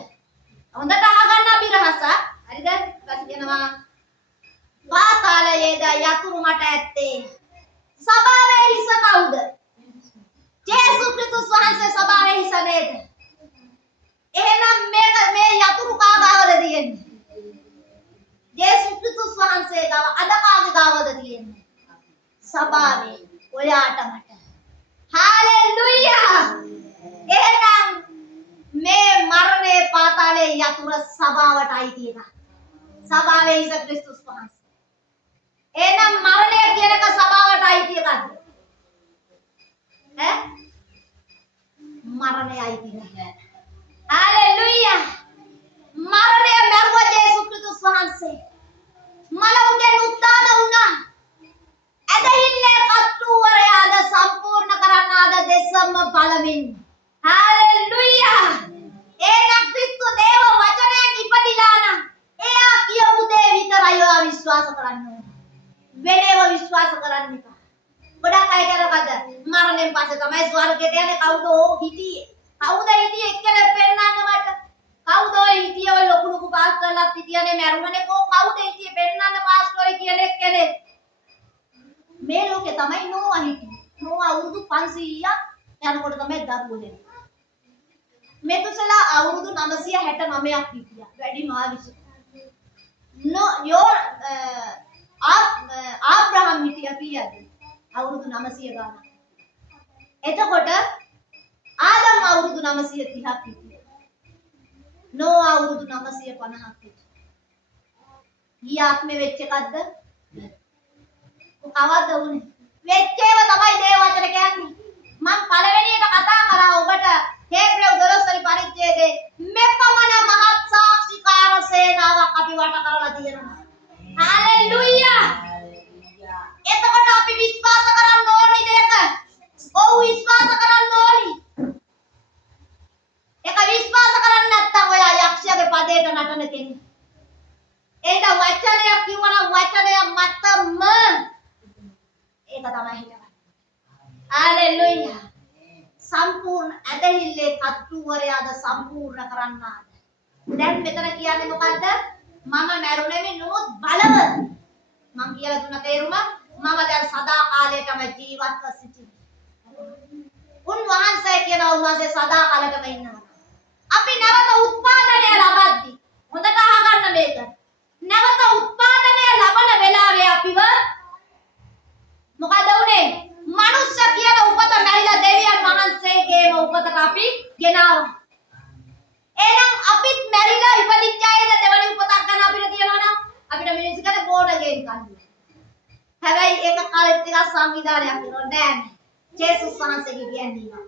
හොඳට අහගන්න අභිරහස. හරිද? ඊට කියනවා පාතාලයේද යතුරු මට ඇත්තේ. සභාවේ හිස කවුද? ජේසුස් ක්‍රිස්තුස් වහන්සේ සභාවේ හිස නේද? එහෙනම් මේ යතුරු කාගාවද තියෙන්නේ? ජේසුස් ක්‍රිස්තුස් වහන්සේ ගාව. අද කාගේ ගාවද තියෙන්නේ? සභාවේ. ඔයාට මට. හalleluya. එහෙනම් මේ මරණේ පාතාලේ යතුරු සභාවට අයිති එක. සභාවේ හිස ක්‍රිස්තුස් වහන්සේ. එහෙනම් මරණය කියන එක සභාවට අයිති එකක්ද? ඈ? මරණය අයිති නැහැ. හalleluya. මරණය මරුව ජේසුස් ක්‍රිස්තුස් වහන්සේ. මලවුන්ගෙන් උත්තාන වුණා. ඇදහිල්ලේ කට්ටුවරයාද සම්පූර්ණ කරන්න ආද දෙසම බලමින්. හalleluya. එහෙනම් ක්‍රිස්තු දේව වචනයෙන් ඉපදිලා නම් එයා කියපු දේ විතරයි ඔයා විශ්වාස කරන්න ඕනේ. වෙනේව විශ්වාස කරන්න එපා. ගොඩක් අය කරවද මරණයෙන් පස්සේ තමයි ස්වර්ගයට යන්නේ. කවුද හිටියේ? කවුද හිටියේ එක්කෙනෙක් පෙන්නන්න මට. කවුද හිටියේ ඔය ලොකු ලොකු පාස්ටර්ලාත් හිටියනේ මැරුණනේ. කවුද හිටියේ අවුරුදු 500ක් යනකොට තමයි දරුවෝ දෙන්නේ. මෙතුසලා අවුරුදු 969ක් හිටියා. වැඩි මාවිස. ආබ්‍රහම් හිටියා කීයද? අවුරුදු 900 ගානක්. එතකොට ආදම් අවුරුදු 930ක් හිටියා. නෝ අවුරුදු 950ක් හිටියා. ඊ ආත්මෙ වෙච්ච එකක්ද? කවද්ද උනේ? වෙච්ච ඒවා තමයි දේ වචන කියන්නේ. මම පළවෙනියට කතා කරා ඔබට හේබ්‍රෙව් 12 වෙනි පරිච්ඡේදයේ මෙපමණ මහත් සාක්ෂිකාර සේනාවක් අපි වට කරලා තියෙනවා. හalleluya. එතකොට අපි විශ්වාස කරන්න ඕනි දෙක. ඔව් විශ්වාස කරන්න ඕනි. ඒක විශ්වාස කරන්නේ නැත්නම් ඔයා යක්ෂයාගේ පදේට නටන කෙනෙක්. ඒක වචනයක් කිව්වනම් වචනය මතම ඒක තමයි හිතන්නේ. හalleluya. සම්පූර්ණ ඇදහිල්ලේ කතුවරයාද සම්පූර්ණ කරන්නාද. දැන් මෙතන කියන්නේ මොකද්ද? මම මැරුණෙමි නමුත් බලව. මං කියලා දුන්න තේරුම මම දැන් සදා කාලයටම ජීවත්ව සිටිනවා. උන්වහන්සේ කියනවා උන්වහන්සේ සදා කාලෙටම ඉන්නවා. අපි නැවත උත්පාදනය ලබද්දී හොඳට අහගන්න මේක. නැවත උත්පාදනය ලබන වෙලාවේ අපිව මොකද උනේ? මනුෂ්‍ය කියන උපත මැරිලා දෙවියන් වහන්සේගේම උපතට අපි ගෙනාවා. එහෙනම් අපිත් මැරිලා ඉපදිච්ච අයද දෙවනි උපතක් ගන්න අපිට තියනවා නම් අපිට මිනිස්සුන්ට බෝඩ ගේම් ගන්න. හැබැයි ඒක කාලෙත් ටිකක් සංවිධානයක් කරනවා නෑ. ජේසුස් වහන්සේගේ කියන්නේ.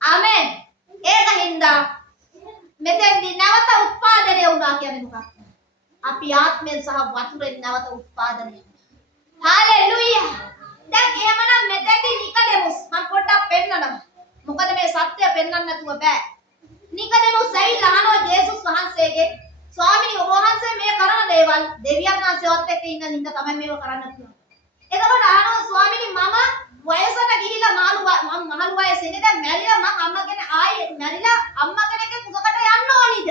ආමෙන්. ඒකින්ද මෙතෙන්දී නැවත උත්පාදනය වුණා කියන්නේ මොකක්ද? අපි ආත්මයෙන් සහ වතුරෙන් නැවත උත්පාදනය. හalleluya. දැන් එහෙමනම් මෙතෙන්දී නිකඩෙමුස් මම පොඩ්ඩක් පෙන්නනවා. මොකද මේ සත්‍ය පෙන්වන්න නැතුව බෑ. නිකඩෙමුස් ඇවිල්ලා අහනවා ජේසුස් වහන්සේගේ ස්වාමීනි ඔබ වහන්සේ මේ කරන දේවල් දෙවියන් වහන්සේවත් එක්ක ඉන්න හින්දා තමයි මේව කරන්න කියලා. එතකොට අහනවා ස්වාමීනි මම වයසට ගිහිල්ලා මහලු වයසේ දැන් මැරිලා මම අම්මා කෙනෙක් ආයේ මැරිලා අම්මා කෙනෙක්ගේ කුසකට යන්න ඕනිද?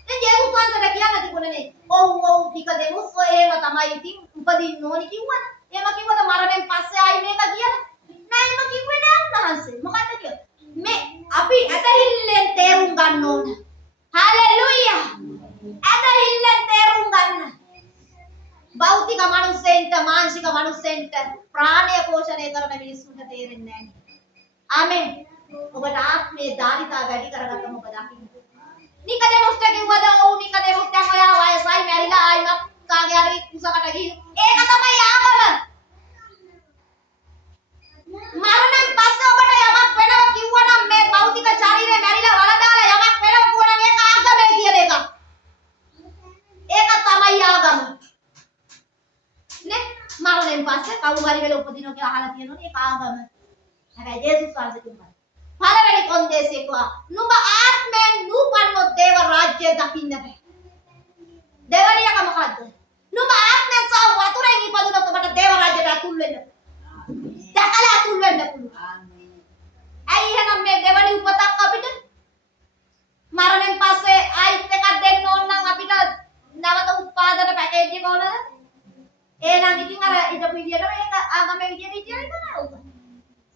ඉතින් ජේසුස් වහන්සේට කියන්න තිබුණේ ඔව් නිකඩෙමුස් ඔය ඒව තමයි ඉතින් උපදින්න ඕනි කිව්වද? එහෙම කිව්වද මරණයෙන් පස්සේ ආයි මේක කියලා? නෑ එහෙම කිව්වේ නෑ උන්වහන්සේ. මොකද්ද කිව්වේ? මේ අපි ඇදහිල්ලෙන් තේරුම් ගන්න ඕන. හalleluya. ඇදහිල්ලෙන් තේරුම් ගන්න. භෞතික මනුස්සෙන්ට මානසික මනුස්සෙන්ට ප්‍රාණය පෝෂණය කරන මිනිස්සුන්ට තේරෙන්නේ නෑ. ආමෙන්. ඔබට ආත්මයේ ධාරිතාව වැඩි කරගන්න ඔබ දකින්න. නිකඩෙමුස්ට කිව්වද ඔව් නිකඩෙමුස් දැන් ඔයා වයසයි මැරිලා ආයිමත් කාගේ හරි කුසකට ගිහින් ඒක තමයි ආගම. මරණයෙන් පස්සේ ඔබට යමක් වෙනවා කිව්වනම් මේ භෞතික ශරීරය මැරිලා වලදාලා යමක් වෙනවා කියනනම් ඒක ආගමයි කියන එක. ඒක තමයි ආගම. නේ මරණයෙන් පස්සේ කවුරු හරි වෙල උපදිනවා කියලා අහලා තියෙනවනේ ඒක ආගම. හැබැයි ජේසුස් වහන්සේ කිව්වා පළවෙනි කොන්දේසිය කිව්වා නුඹ ආත්මයෙන් නූපන්නොත් දේව රාජ්‍යය දකින්න බෑ. දෙවැනි එක මොකද්ද? නුඹ ආත්මයෙන් සහ වතුරෙන් ඉපදුනොත් ඔබට දේව රාජ්‍යයට අතුල් වෙන්න. දැකලා අතුල් වෙන්න පුළුවන්. ඇයි එහෙනම් මේ දෙවැනි උපතක් අපිට මරණයෙන් පස්සේ ආයිත් එකක් දෙන්න ඕන නම් අපිට නැවත උත්පාදන පැකේජ් එක ඕනද? එහෙනම් ඉතින් අර ඊට විදියට මේක ආගමේ විදියට ඉතිරි කරනවා.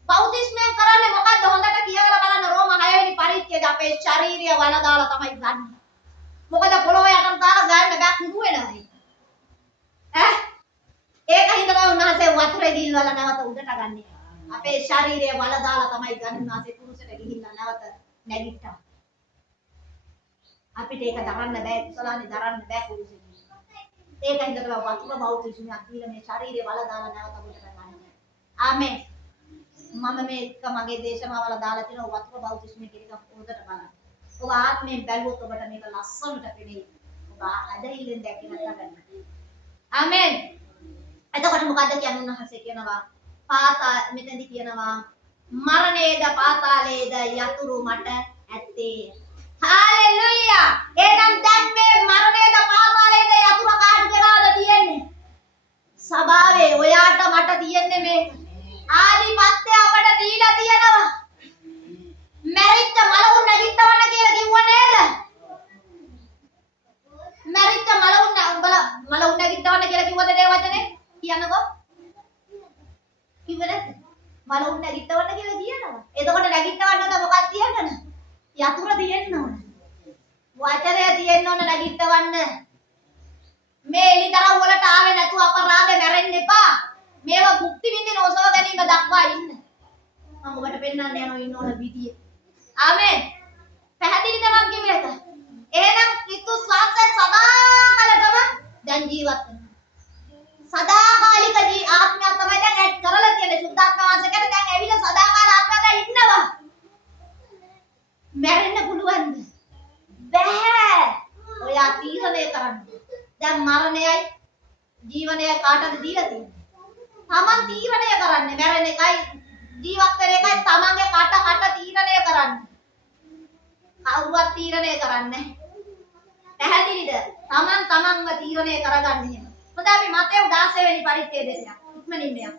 බෞද්ධිස්මෙන් කරන්නේ මොකද්ද? හොඳට කියවලා බලන්න රෝම 6 වෙනි පරිච්ඡේදය අපේ ශාරීරිය වල දාලා තමයි ගන්න. මොකද පොළොව යටට දාලා ගන්න බෑ කුඩු වෙනවා. ඒකින්ද තමයි උන්වහන්සේ වතුරේ ගිල්වලා නැවත උඩට ගන්නේ. අපේ ශාරීරිය වල දාලා තමයි ගන්න උන්වහන්සේ පුරුෂට ගිහිල්ලා නැවත නැගිට්ටා. අපිට ඒක දරන්න බෑ කුසලානේ දරන්න බෑ පුරුෂෙක්. ඒකින්ද තමයි වතුර බෞද්ධිස්මයක් කියලා මේ ශාරීරිය වල දාලා නැවත උඩට ගන්න. ආමෙන්. මම මේක මගේ දේශනාවල දාලා තියෙන වතුර බෞද්ධිස්මයේ කියන එක හොඳට බලන්න. ඔබ ආත්මයෙන් බැලුවොත් ඔබට මේක ලස්සනට පෙනෙයි. ඔබ ඇදහිල්ලෙන් දැක්කේ නැත්නම්. ආමෙන්. එතකොට මොකද්ද කියන්නේ උන්වහන්සේ කියනවා මෙතෙන්දි කියනවා මරණයේද පාතාලයේද යතුරු මට ඇත්තේ. හalleluya. එහෙනම් දැන් මේ මරණයේද පාතාලයේද යතුරු කාටද තියෙන්නේ? සබාවේ ඔයාට මට තියෙන්නේ මේ ආදිපත්‍ය අපට දීලා තියෙනවා. මැරිච්ච මලවුන් නැගිටවන්න කියලා කිව්ව නේද? මැරිච්ච මලවුන් නැගිටවන්න කියලා කිව්වද ඒ වචනේ? කියන්නකෝ. කිව්වද? මලවුන් නැගිටවන්න. මේ එළිදරව් වලට ආවේ නැතුව අපරාධ මැරෙන්න එපා. මේවා භුක්ති විඳින ඔසව ගැනීම දක්වා ඉන්න. මම ඔබට පෙන්වන්න යනවා ඉන්න ඕන විදිය. ආමෙන්. පැහැදිලිද මං කිව්ව එක? එහෙනම් ක්‍රිස්තුස් වහන්සේ සදාකාලෙටම දැන් ජීවත් වෙනවා. සදාකාලික ආත්මයක් තමයි දැන් ඇඩ් කරලා තියෙන්නේ. සුද්ධාත්ම වහන්සේ කියන්නේ දැන් ඇවිල්ලා සදාකාල ආත්මයක් දැන් ඉන්නවා. මැරෙන්න පුළුවන්ද? බෑ. ඔයා තීරණය කරන්න. දැන් මරණයයි ජීවනයයි කාටද දීලා තියෙන්නේ? තමන් තීරණය කරන්නේ. මැරෙන එකයි ජීවත් වෙන එකයි තමන්ගේ කට තීරණය කරන්නේ. කවුරුවත් තීරණය කරන්නේ නැහැ. පැහැදිලිද? තමන්ව තීරණය කරගන්න එහෙම. හොඳයි අපි මතෙව් 16 වෙනි පරිච්ඡේදයට යමු. ඉක්මනින් යමු.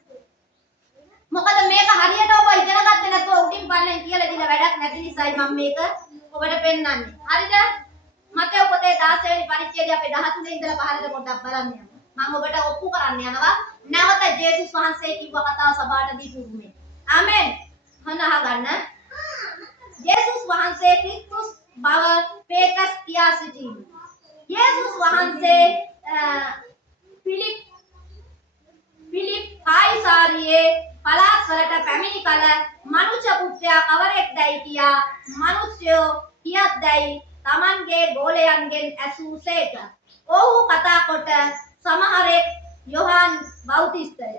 මොකද මේක හරියට ඔබ ඉගෙන ගත්තේ නැතුව උඩින් පල්ලෙන් කියලා දීලා වැඩක් නැති නිසායි මම මේක ඔබට පෙන්නන්නේ. හරිද? මතෙව් පොතේ 16 වෙනි පරිච්ඡේදය අපි 13 ඉඳලා 15 පොඩ්ඩක් බලන්න යමු. මම ඔබට ඔප්පු කරන්න යනවා. නැවත ජේසුස් වහන්සේ කිව්ව කතාව සභාවට දීපු උරුමේ. ආමෙන්. හොඳ අහගන්න. ජේසුස් වහන්සේ ක්‍රිස්තුස් බව පේට්‍රස් කියා සිටින්නේ. ජේසුස් වහන්සේ ෆිලිප් කායිසාරියේ පළාත් වලට පැමිණි කල මනුෂ්‍ය පුත්‍රයා කවරෙක්දයි කියා මිනිස්යෝ කියද්දයි තමන්ගේ ගෝලයන්ගෙන් ඇසූසේක. ඔහු කතා කොට සමහරෙක් යොහාන් බෞතිස්තය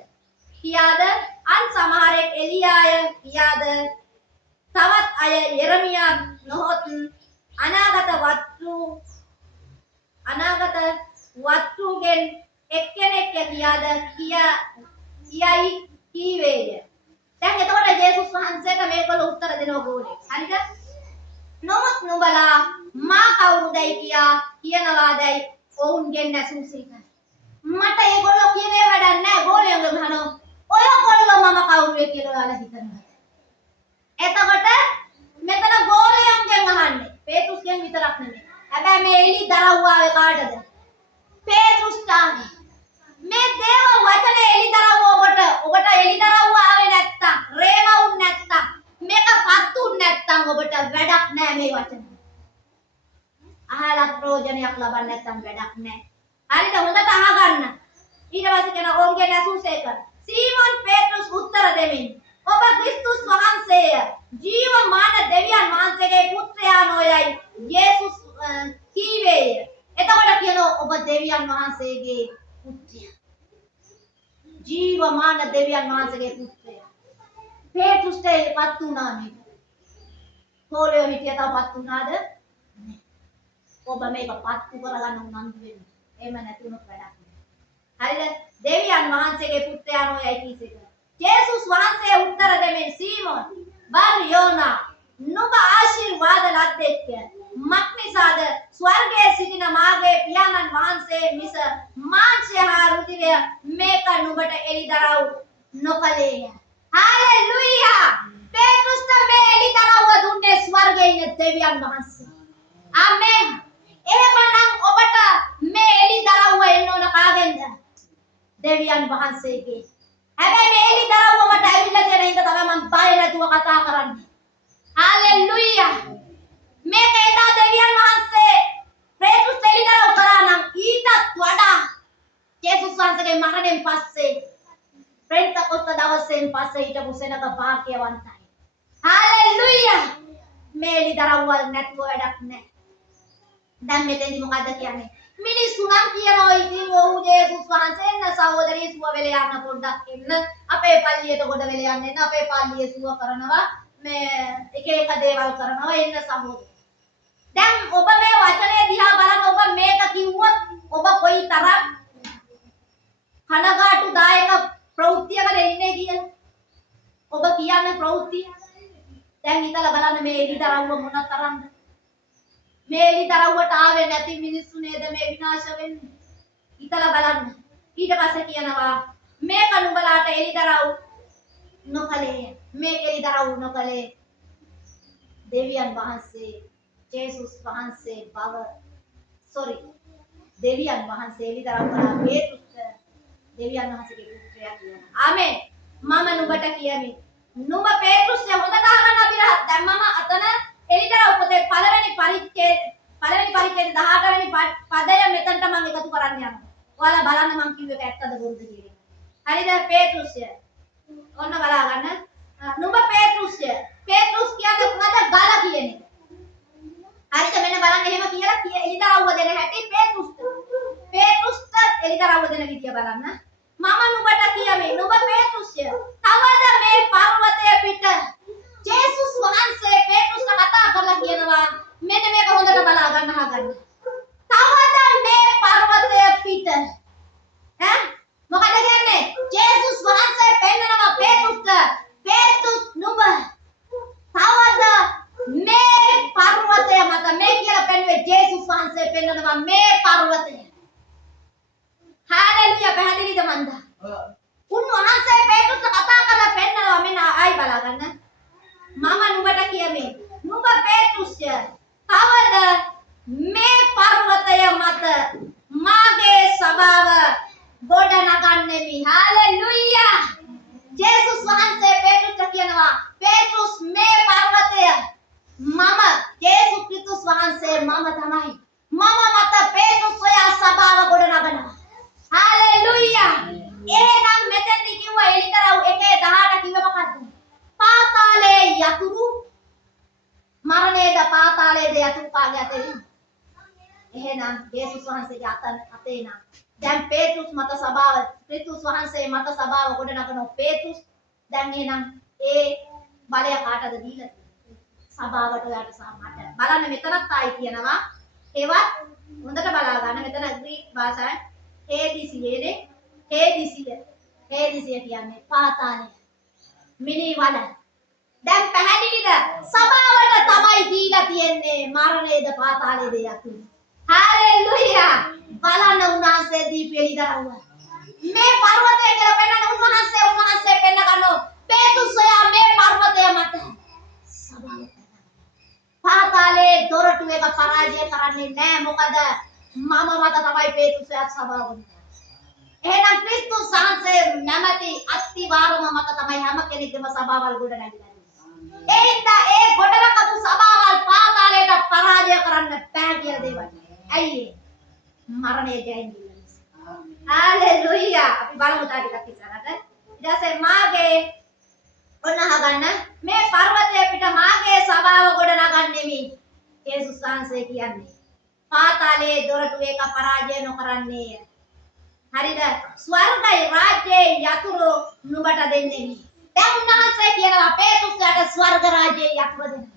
කියාද අන් සමහරෙක් එලියාය කියාද තවත් අය යෙරමියා නොහොත් අනාගත වත්තුගෙන් එක්කෙනෙක් කියාද කියයි කීවේය. දැන් එතකොට ජේසුස් වහන්සේට මේකවල උත්තර දෙනවා ඕනේ. හරිද? නමුත් නුඹලා මා කවුරුදයි කියනවාදයි ඔවුන්ගෙන් ඇසූසේක. මට ඒගොල්ලෝ කියන්නේ වැඩක් නැහැ. ගෝලයන්ගෙන් අහනවා. ඔයගොල්ලෝ මම කවුරුද කියලා ඔයාලා හිතනවා. එතකොට මෙතන ගෝලයන්ගෙන් අහන්නේ. පේතුස්ගෙන් විතරක් නෙමෙයි. හැබැයි මේ එලි දරව්වාවේ කාටද? පේතුස්ටානේ. මේ දේව වචනේ එලි දරව්ව ඔබට එලි දරව්ව ආවේ නැත්තම්, රේමවුන් නැත්තම්, මේක පත්තුන් නැත්තම් ඔබට වැඩක් නැහැ මේ වචන. අහලා ප්‍රයෝජනයක් ලබන්න නැත්තම් වැඩක් නැහැ. හරිද? හොඳට අහගන්න. ඊට පස්සේ කියන ඔවුන්ගේ ඇසුසේක. සීමොන් පේත්‍රුස් උත්තර දෙමින් ඔබ ක්‍රිස්තුස් වහන්සේය ජීවමාන දෙවියන් වහන්සේගේ පුත්‍රයා නොයයි යේසුස් කීවේය. එතකොට කියනවා ඔබ දෙවියන් වහන්සේගේ පුත්‍රයා. ජීවමාන දෙවියන් වහන්සේගේ පුත්‍රයා. පේත්‍රුස්ට පත් වුණා මේක. පොළොවේ හිටියටපත් වුණාද? නැහැ. ඔබ මේක පත්තු කරගන්න උනන්දු වෙන්න. එහෙම නැතුනොත් වැඩක් නැහැ. හරිද? දෙවියන් වහන්සේගේ පුත්‍රයා නොයයි කීසේක. ජේසුස් වහන්සේ උත්තර දෙමින් සීමොන් බර් යෝනා නුඹ ආශිර්වාද ලද්දෙක් මක්නිසාද ස්වර්ගයේ සිටින මාගේ පියාණන් වහන්සේ මිස මාංශය හා රුධිරය මේක නුඹට එලිදරව් නොකලේය. හාලෙලූයා. පේත්‍රුස්ට මේ එලිදරව්ව දුන්නේ ස්වර්ගයේ ඉන්න දෙවියන් වහන්සේ. ආමෙන්. එහෙමනම් ඔබට මේ එලිදරව්ව එන්න ඕන කාගෙන්ද? දෙවියන් වහන්සේගේ. හැබැයි මේ එලිදරව්ව මට ඇවිල්ලා තියෙන හින්දා තමයි මම බය නැතුව කතා කරන්නේ. හාලෙලූයා. මේක එදා දෙවියන් වහන්සේ පේත්‍රුස් එලිදරව් කරා නම් ඊටත් වඩා ජේසුස් වහන්සේගේ මරණයෙන් පස්සේ පෙන්තකොස්ත දවසෙන් පස්සේ හිටපු සෙනඟ භාග්‍යවන්තයි. හාලෙලූයා. මේ එලිදරව්වල් නැතුව වැඩක් නැහැ. දැන් මෙතෙන්දි මොකද්ද කියන්නේ? මිනිස්සු නම් කියනවා ඉතින් ඔව් ජේසුස් වහන්සේ එන්න සහෝදරිය සුව වෙලා යන්න පොඩ්ඩක් එන්න අපේ පල්ලියට ගොඩ වෙලා යන්න එන්න අපේ පල්ලිය සුව කරනවා මේ එක එක දේවල් කරනවා එන්න සහෝදරිය. දැන් ඔබ මේ වචනේ දිහා බලන ඔබ මේක කිව්වොත් ඔබ කොයි තරම් කනගාටුදායක ප්‍රවෘත්තියකට එන්නේ කියලා. ඔබ කියන්නේ ප්‍රවෘත්තිය. දැන් හිතලා බලන්න මේ එලිදරව්ව මොන තරම්ද? මේ එලිදරව්වට ආවේ නැති මිනිස්සු නේද මේ විනාශ වෙන්නේ. හිතලා බලන්න. ඊට පස්සේ කියනවා මේක නුඹලාට එලිදරව් නොකලේ. මේක එලිදරව් නොකලේ දෙවියන් වහන්සේ ජේසුස් වහන්සේ බව දෙවියන් වහන්සේ එලිදරව් කළා පේත්‍රුස්ට දෙවියන් වහන්සේගේ පුත්‍රයා කියනවා. ආමෙන්. මම නුඹට කියමි. නුඹ පේත්‍රුස් හොඳට අහගන්න අපිට. දැන් මම අතන එලිදරව් පොතේ පළවෙනි පරිච්ඡේද 18 වෙනි පදය මෙතනට මම එකතු කරන්න යනවා. ඔයාලා බලන්න මම කිව්ව එක ඇත්තද බොරුද කියලා. හරිද? පේතෘස්ය. ඔන්න බලා ගන්න. නුඹ පේතෘස්ය. පේතෘස් කියන්නේ මොකද? ගල කියන එක. හරිද? මෙන්න බලන්න එහෙම කියලා එලිදරව්ව දෙන හැටි පේතෘස්ට. පේතෘස්ට එලිදරව්ව දෙන විදිය බලන්න. මම නුඹට කියමි නුඹ පේතෘස්ය. තවද මේ පර්වතය පිට ජේසුස් වහන්සේ පේතෘස්ට කතා කරලා කියනවා මෙන්න මේක හොඳට බලා ගන්න අහගන්න. තවද මේ පර්වතය පිට මොකද කියන්නේ? ජේසුස් වහන්සේ පෙන්නනවා පේතෘස්ට පේතෘස් නුඹ තවද මේ පර්වතය මත මේ කියලා පෙන්වන්නේ ජේසුස් වහන්සේ පෙන්නනවා මේ පර්වතය. හාලෙලුයා පැහැදිලිද මන්ද? උන්වහන්සේ පේතෘස්ට කතා කරලා පෙන්නනවා මෙන්න ආයි බලා ගන්න. මම නුඹට කියමි නුඹ පේතෘස්ය. තවද මේ පර්වතය මත මාගේ සභාව ගොඩ නගන්නෙමි. හාලෙලුයා. ජේසුස් වහන්සේ පේතෘස්ට කියනවා පේතෘස් මේ පර්වතය මම ජේසුස් ක්‍රිස්තුස් වහන්සේ මම තමයි. මම මත පේතෘස් ඔයා සභාව ගොඩ නගනවා. හාලෙලුයා. එහෙනම් මෙතෙන්දි කිව්වා එලිතරව් 1:18 කිව්ව මොකද්ද? පාතාලේ යතුරු මරණයද පාතාලයේද යතුරු කාගේ අතේ? එහෙනම් ජේසුස් වහන්සේගේ අතේ නම් දැන් පේතෘස් මත සභාව ක්‍රිස්තුස් වහන්සේ මත සභාව ගොඩ නගන පේතෘස් දැන් එහෙනම් ඒ බලය කාටද දීලා තියෙන්නේ? සභාවට ඔයාට සහ මට. බලන්න මෙතනත් ආයි කියනවා ඒවත් හොඳට බලා ගන්න. මෙතන ග්‍රීක භාෂාවෙන් හේදිසියනේ හේදිසිය කියන්නේ පාතාලය. මිනි වල. දැන් පැහැදිලිද? සභාවට තමයි දීලා තියෙන්නේ මරණයද පාතාලයේද යතුරු. හාලෙලුයා. බලන්න උන්වහන්සේ දීපු එළිදරව්ව. මේ පර්වතය කියලා පෙන්නන උන්වහන්සේ පෙන්න ගන්නවා. පේතෘස් ඔයා මේ පර්වතය මත සභාවට. පාතාලේ දොරටු එක පරාජය කරන්නේ නැහැ. මොකද මම මත තමයි පේතෘස් ඔයා සභාවට. එහෙනම් ක්‍රිස්තුස් වහන්සේ නැමැති අත්තිවාරම මත තමයි හැම කෙනෙක්ගේම සභාවල් ගොඩ නැගිලා. ඒ හින්දා ඒ ගොඩනගපු සභාවල් පාතාලයට පරාජය කරන්න බෑ කියලා දේවල්. ඇයි ඒ? මරණය ජයෙන් ගිහිල්ලා. හාලෙලුයා. අපි බලමු තා ටිකක් ඉස්සරහට. ඊට පස්සේ මාගේ ඔන්න අහගන්න මේ පර්වතය පිට මාගේ සභාව ගොඩ නගන්නෙමි. යේසුස් වහන්සේ කියන්නේ. පාතාලයේ දොරටු එක පරාජය නොකරන්නේය. හරිද? ස්වර්ගයේ රාජ්‍යයේ යතුරු නුඹට දෙන්නෙමි. දැන් උන්වහන්සේ කියනවා පේතෘස්ට ස්වර්ග රාජ්‍යයේ යතුරු දෙන්න.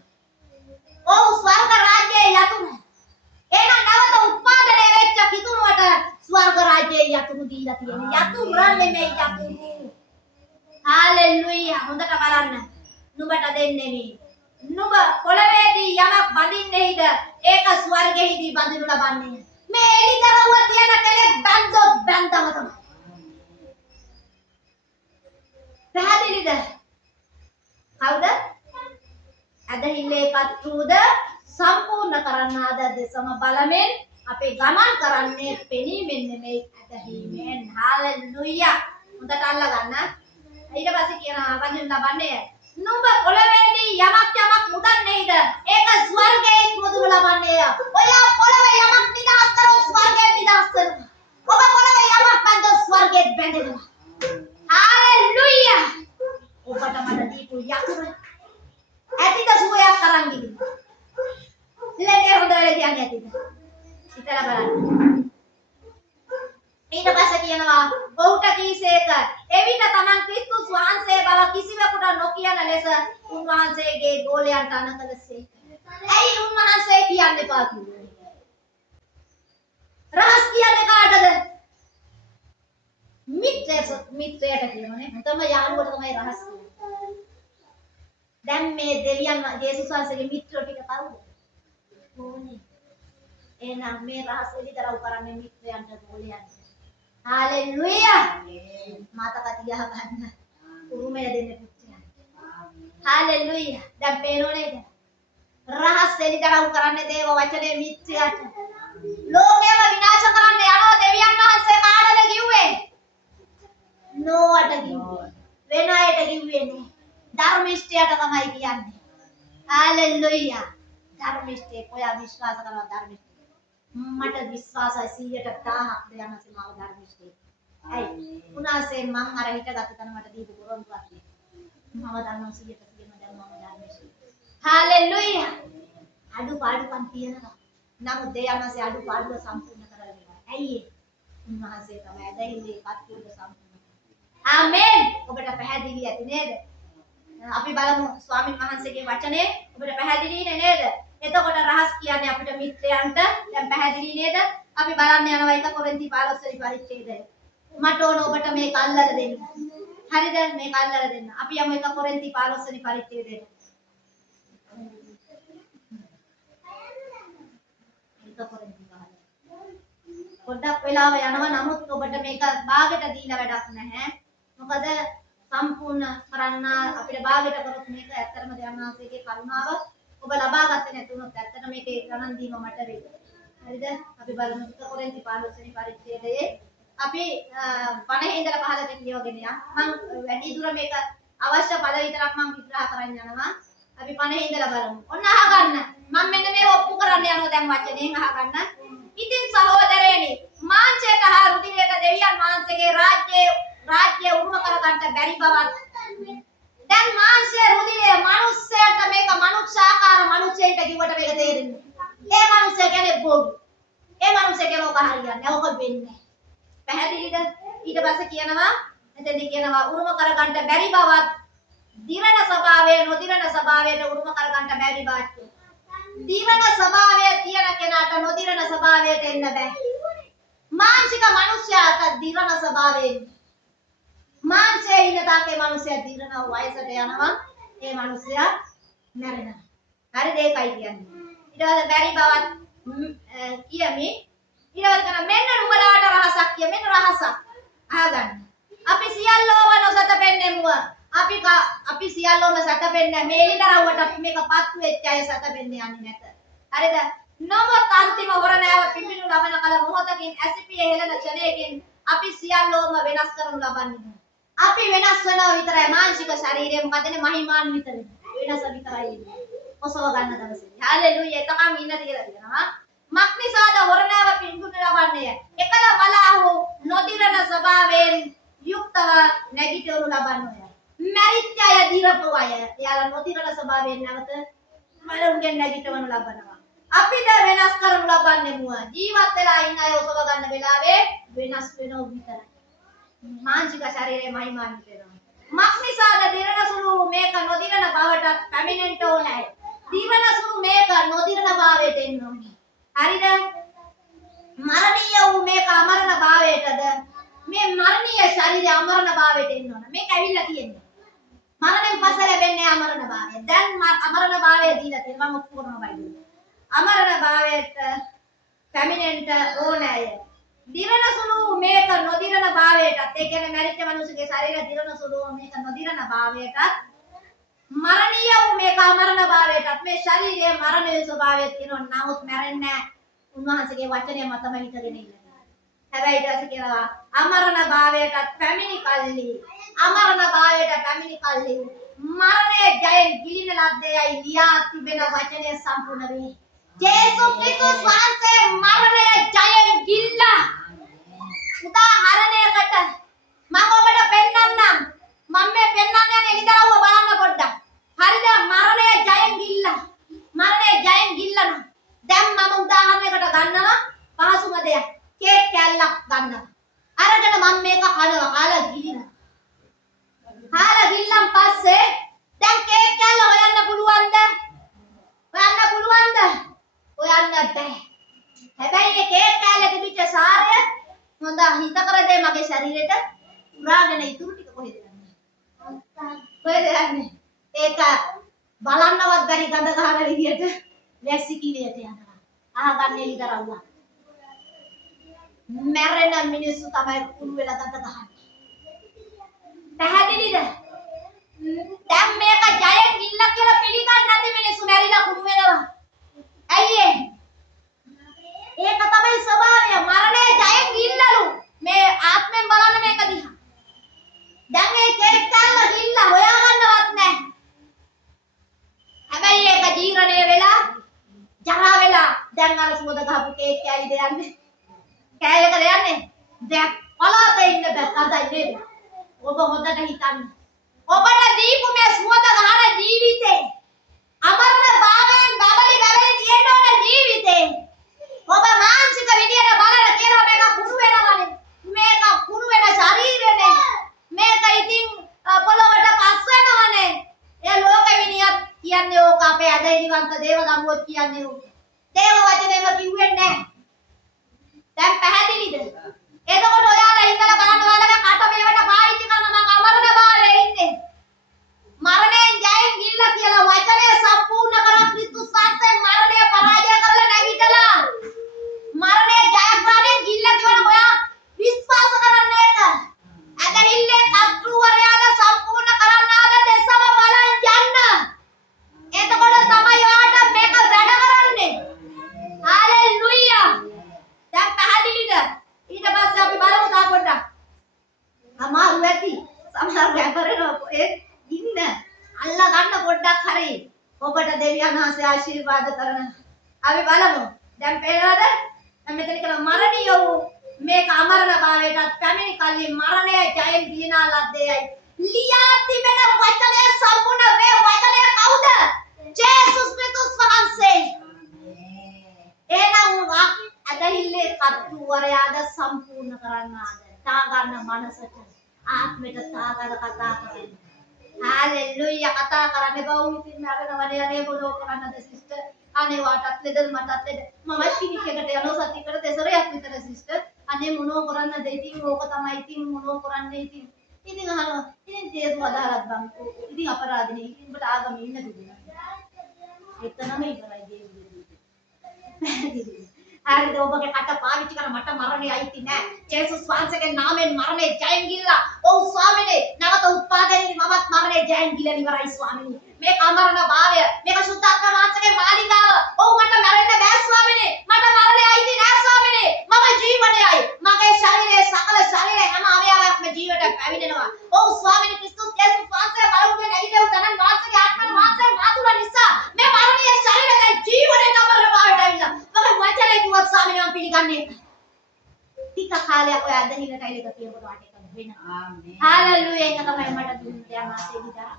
ඔව් ස්වර්ග රාජ්‍යයේ යතුරු. එහෙනම් නැවත උත්පාදනය වෙච්ච කිතුණුවට ස්වර්ග රාජ්‍යයේ යතුරු දීලා තියෙනවා. යතුරු නෙමෙයි යතුරු. හාලෙලුයා. හොඳට බලන්න. නුඹට දෙන්නෙමි. නුඹ පොළවේදී යමක් බඳින්නේද ඒක ස්වර්ගෙහිදී බඳිනු ලබන්නේ. මේ එළිදරව්ව තියන කෙනෙක් බැන්දොත් බැන්දම තමයි. පැහැදිලිද? කවුද? ඇදහිල්ලේ පත්රුද සම්පූර්ණ කරන්නාද දෙසම බලමින් අපේ ගමන් කරන්නේ පෙනීමෙන් නෙමෙයි ඇදහිීමෙන්. හාලෙලුයා. හොඳට අල්ල ගන්න. ඊට පස්සේ කියනවා බඳිනු ලබන්නේ නුඹ පොළවේදී යමක් මුදන්නේද ඒක ස්වර්ගයේ මුදනු ලබන්නේය. ඔයා පොළවේ යමක් නිදහස් කරොත් ස්වර්ගයේ නිදහස් වෙනවා. ඔබ පොළවේ යමක් බැඳොත් ස්වර්ගයේ බැඳෙනවා. හාලෙලුයා. ඔබට මට දීපු යතුරු ඇතිද සුවයක් අරන් ගිහින්. ඉතින් හොඳ වෙලේ කියන්නේ ඇතිද? හිතලා බලන්න. ඊට පස්සේ කියනවා ඔහුට කීසේක එවිට තමන් ක්‍රිස්තුස් වහන්සේ බව කිසිවෙකුට නොකියන ලෙස උන්වහන්සේගේ ගෝලයන්ට අනකලසේක. ඇයි උන්වහන්සේ කියන්න එපා කිව්වේ? රහස් කියන්නේ කාටද? මිත්‍රයට කියනනේ. මතම යාළුවට තමයි රහස් කියන්නේ. දැන් මේ දෙවියන් ජේසුස් වහන්සේගේ මිත්‍රෝ ටික කවුද? ඕනේ. එහෙනම් මේ රහස් එළිදරව් කරන්නේ මිත්‍රයන්ට ගෝලයන්ට. හාලෙලුයා. මතක තියාගන්න. උරුමය දෙන්න පුත්‍රයන්. හාලෙලුයා. දැන් පේනෝ නේද? රහස් එළිදරව් කරන්නේ දේව වචනේ මිත්‍රයට. ලෝකයම විනාශ කරන්න යනවා දෙවියන් වහන්සේ කාටද කිව්වේ? නෝවට කිව්වේ. වෙන අයට කිව්වේ නෑ. ධර්මිෂ්ඨයට තමයි කියන්නේ. හාලෙලුයා. ධර්මිෂ්ඨේ කොයා විශ්වාස කරනවා ධර්මිෂ්ඨ. මට විශ්වාසයි 100%ක් දෙයන්සේ මාව ධර්මිෂ්ඨයි. ඇයි? උනාසේ මං අර හිටගත්ත තැන මට දීපු පොරොන්දුවක් නේ. මම දන්නවා 100%ක්ම දැන් මම ධර්මිෂ්ඨයි. හාලෙලූයා. අඩුපාඩුකම් තියෙනවා. නමුත් දෙයන්සේ අඩුපාඩුව සම්පූර්ණ කරලා දෙනවා. ඇයි ඒ? උන්වහන්සේ තමයි ඇදහිල්ලේ කටයුතු සම්පූර්ණ කරන්නේ. ආමෙන්. ඔබට පැහැදිලි ඇති නේද? අපි බලමු ස්වාමින් වහන්සේගේ වචනේ ඔබට පැහැදිලි නේද? එතකොට රහස් කියන්නේ අපිට මිත්‍රයන්ට දැන් පැහැදිලි නේද? අපි බලන්න යනවා 1 කොරින්ති 15 වෙනි පරිච්ඡේදය. මට ඕන ඔබට මේක අල්ලලා දෙන්න. හරිද? මේක අල්ලලා දෙන්න. අපි යමු 1 කොරින්ති 15 වෙනි පරිච්ඡේදයට. 1 කොරින්ති 15. පොඩ්ඩක් වෙලාව යනවා නමුත් ඔබට මේක භාගයට දීලා වැඩක් නැහැ. මොකද සම්පූර්ණ කරන්න අපිට භාගයට කරොත් මේක ඇත්තටම දෙවියන්වහන්සේගේ කරුණාව ඔබ ලබා ගත්තේ නැතුනොත් ඇත්තට මේකේ ගණන් දීම මට වෙයි. හරිද? අපි බලමු 1 කොරින්ති 15 වෙනි පරිච්ඡේදයේ අපි 50 ඉඳලා 15ට කියවගෙන යන්න. මම වැඩි දුර මේක අවශ්‍ය පද විතරක් මම විග්‍රහ කරන්න යනවා. අපි 50 ඉඳලා බලමු. ඔන්න අහගන්න. මම මෙන්න මේ ඔප්පු කරන්න යනවා දැන් වචනයෙන් අහගන්න. ඉතින් සහෝදරයනි, මාංශයට හා රුධිරයට දෙවියන් වහන්සේගේ රාජ්‍ය උරුම කරගන්න බැරි බවත් දැන් මාංශය රුධිරය මිනිස්සයාට මේක මනුෂ්‍යාකාර මිනිසෙයිට කිව්වට මේක තේරෙන්නේ. ඒ මිනිස්සයා කියන්නේ බොරු. ඒ මිනිස්සයා කියන ඔබ හරියන්නේ. ඔක වෙන්නේ. පැහැදිලිද? ඊට පස්සේ කියනවා එතෙන්දී කියනවා උරුම කරගන්න බැරි බවත් දිවන ස්වභාවය නොදිවන ස්වභාවයට උරුම කරගන්න බැරි බවත්. දිවන ස්වභාවය තියන කෙනාට නොදිවන ස්වභාවයට එන්න බෑ. මානසික මිනිසයාට දිවන ස්වභාවයෙන් මාංශයේ ඉන්න තාකේ මිනිසයා දිරන වයසට යනවා. ඒ මිනිසයා මැරෙනවා. හරිද? ඒකයි කියන්නේ. ඊට පස්සේ බැරි බවත් කියමි. ඊට පස්සේ මෙන්න නුඹලාට රහසක් කිය. මෙන්න රහසක්. අහගන්න. අපි සියල්ලෝම නොසතපෙන්නෙමුව. අපි සියල්ලෝම සතපෙන්නේ මේ ලිතරව්වට අපි මේක පත්තු වෙච්ච අය සතපෙන්නේ යන්නේ නැත. හරිද? නමුත් අන්තිම වරණාව පිපිනු ලබන කල මොහොතකින් ඇසිපිය හෙළන ක්ෂණයකින් අපි සියල්ලෝම වෙනස් කරනු ලබන්නේ. අපි වෙනස් වෙනවා විතරයි මානසික ශරීරය මොකදනේ මහිමාන්විත වෙනස විතරයි ඔසව ගන්න දවසේ. හalleluya. එතකන් ඉන්න තියලා තියෙනවා. මක්නිසාද වරණාව පින්දුන ලබන්නේ. එකල මලාහු නොදිරන ස්වභාවයෙන් යුක්තව නැගිටවනු ලබන්නේ. මරිච්ච අය දිරපු අය එයාලා නොදිරන ස්වභාවයෙන් නැවත මරුන්ගෙන් නැගිටවනු ලබනවා. අපිට වෙනස් කරනු ලබන්නේ මුව. ජීවත් වෙලා ඉන්න අය ඔසව ගන්න වෙලාවේ වෙනස් වෙනව විතරයි. මානසික ශරීරයේ මහිමාන්විත වෙනවා. මක්නිසාද දිරන සුළු මේක නොදිරන බවට පැමිණෙන්න ඕනේ. දිරන සුළු මේක නොදිරන භාවයට එන්න ඕනේ. හරිද? මරණීය වූ මේක අමරණ භාවයටද මේ මරණීය ශරීරය අමරණ භාවයට එන්න ඕන. මේක ඇවිල්ලා තියෙන්නේ. මරණයෙන් පස්සේ ලැබෙන්නේ අමරණ භාවය. දැන් අමරණ භාවය දීලා තියෙනවා මම ඔප්පු කරනවා බයිබලෙ. අමරණ භාවයට පැමිණෙන්න ඕනේ. දිරන සුළු මේක නොදිරන භාවයටත් ඒ කියන්නේ මැරිච්ච මිනිසුගේ ශරීරය දිරන සුළු මේක නොදිරන භාවයටත් මරණීය වූ මේක අමරණ භාවයටත් මේ ශරීරයේ මරණයේ ස්වභාවය තියෙනවා. නමුත් මැරෙන්නේ නැහැ. උන්වහන්සේගේ වචනය මතම හිටගෙන ඉන්නේ. හැබැයි ඊට පස්සේ කියනවා අමරණ භාවයටත් පැමිණි කල්ලි මරණය ජයෙන් ගිලින ලද්දේයි ලියා තිබෙන වචනය සම්පූර්ණ වේ. ජේසුස් ක්‍රිස්තුස් වහන්සේ මරණය ජයෙන් ගිල්ලා උදාහරණයකට මම ඔබට පෙන්නන්නම්. මම මේ පෙන්නන්න යන එළිදරව්ව බලන්න පොඩ්ඩක්. හරිද? මරණය ජයෙන් ගිල්ලන. දැන් මම උදාහරණයකට ගන්නවා පහසුම දෙයක්. කේක් කැල්ලක් ගන්නවා. අරගෙන මම මේක කනවා. කාලා ගිලිනවා. කාලා ගිල්ලන් පස්සේ දැන් කේක් කැල්ල හොයන්න පුළුවන්ද? හොයන්න බෑ. හැබැයි මේ කේක් කැල්ලේ තිබිච්ච සාරය හොඳ හිත කර දෙයි මගේ ශරීරෙට උරාගෙන ඉතුරු ටික කොහෙද යන්නේ? ඒක බලන්නවත් බැරි ගඳ ගන්න විදියට වැසිකිළියට යනවා. අහගන්න එළිදරව්වා. මැරෙන මිනිස්සු තමයි කුළු වෙලා ගඳ ගහන්නේ. පැහැදිලිද? දැන් මේක ජයෙන් ගිල්ල කියලා පිළිගන්නේ නැති මිනිස්සු මැරිලා කුළු වෙනවා. ඇයි ඒ? ඒක තමයි ස්වභාවය. මරණය ජයෙන් ගිල්ලලු. මේ ආත්මෙන් බලන්න මේක දිහා. දැන් මේ කේක් කල්ල ගිල්ල හොයාගන්නවත් නැහැ. හැබැයි ඒක ජීර්ණය වෙලා ජරා වෙලා දැන් අර සුවඳ ගහපු කේක් කෑලි දෙන්නේ. කෑයක දෙන්නේ. දැන් පලාතේ ඉන්න බැක්කදයි නේද? ඔබ හොඳට හිතන්න. ඔබට දීපු මේ සුවඳ ගහන ජීවිතේ අමරණ භාවයෙන් බබලි තියෙන ඕන ජීවිතේ ඔබ මානසික විදියට බලලා කියලා මේක කුණු වෙනවනේ. මේක කුණු වෙන ශරීරෙනේ. මේක ඉතින් පොළොවට පස් වෙනවනේ. ඒ ලෝක විනියත් කියන්නේ ඕක අපේ අදහිනිවන්ත දේව දරුවෝ කියන්නේ ඕක. දේව වචනේම කිව්වේ නැහැ. දැන් පැහැදිලිද? එතකොට ඔයාලා ඉඳලා බලන්න ඔයාලගේ කට මේවට පාවිච්චි කරන මම අමරණ භාවයේ ඉන්නේ. මරණයෙන් ජයෙන් ගිල්ල කියලා වචනය සම්පූර්ණ කරන් ක්‍රිස්තුස් වහන්සේ මරණය පරාජය කරලා නැගිටලා මරණය ජයග්‍රහණයෙන් ගිල්ල කියවන ඔයා විශ්වාස කරන්න ඒක. ඇදහිල්ලේ කර්තෘවරයාද සම්පූර්ණ කරන්නාද දෙසම බලන් යන්න. එතකොට තමයි ඔයාට මේක වැඩ කරන්නේ. හalleluya. දැන් පැහැදිලිද? ඊට පස්සේ අපි බලමු තා පොඩ්ඩක්. අමාරු ඇති. සමහර ගැඹරනවා ඒ ඉන්න අල්ලා ගන්න පොඩ්ඩක් හරි. ඔබට දෙවියන් වහන්සේ ආශිර්වාද කරන. අපි බලමු. දැන් පේනවද? දැන් මෙතන කියන මරණීය වූ මේක අමරණ භාවයටත් පැමිණි කල්ලි මරණය ජයෙන් ගිලිනා ලද්දේයි. ලියා තිබෙන වචනය සම්පූර්ණ වේ. වචනය කවුද? ජේසුස් ක්‍රිස්තුස් වහන්සේ. එනම් අදහිල්ලේ කර්තෘවරයාද සම්පූර්ණ කරන්නාද? තා ගන්න මනසට ආත්මයට තා ගන්න කතා කරන්න. හalleluya. කතා කරන්නේ බව ඉතින් නරනවනේ අනේ මොනෝ කරන්නද සිස්ටර්? අනේ වාටත් ලෙඩ මටත් ලෙඩ. මම ක්ලිනික් එකට යනවා සතියකට දෙසරයක් විතර සිස්ටර්. අනේ මොනෝ කරන්නද? ඉතින් ඕක තමයි ඉතින් මොනෝ කරන්නේ ඉතින්. ඉතින් අහනවා. ඉතින් තේස් වදාරත් බං. ඉතින් අපරාධනේ. ඉතින් උඹට ආගම ඉන්න දුන්නා. එතනම ඉවරයි දේවි. හරිද? ඔබගේ කට පාවිච්චි කරන මට මරණය අයිති නෑ. ජේසුස් වහන්සේගේ නාමයෙන් මරණය ජයෙන් ගිල්ලා. ඔව් ස්වාමීනි, නැවත උත්පාදනයේ මමත් මරණය ජයෙන් ගිලලා ඉවරයි ස්වාමීනි. මේක අමරණ භාවය. මේක සුද්ධාත්ම වහන්සේගේ මාලිගාව. ඔව් මට මැරෙන්න බෑ ස්වාමීනි. මට මරණය අයිති නෑ ස්වාමීනි. මම ජීවණයයි. මගේ ශරීරයේ සකල ශරීරයේ හැම අවයවයක්ම ජීවිතයට පැවිදෙනවා. ඔව් ස්වාමීනි ක්‍රිස්තුස් ජේසුස් වහන්සේ මරුන්ගේ නැගිටින තනන් වහන්සේගේ ආත්මන වහන්සේ මාතුල නිසා මේ මරණීය ශරීරයේ ජීවණයට අමරණ භාවයට ඇවිල්ලා. මම වචනේ කිව්වත් ස්වාමීනි මම පිළිගන්නේ නැහැ. ටික කාලයක් ඔය අදහිලට ඇවිල්ලා කියනකොට වාට එක වෙනවා. ආමේන්. හalleluya. ඒක තමයි මට දුන්න ආශේ විතර.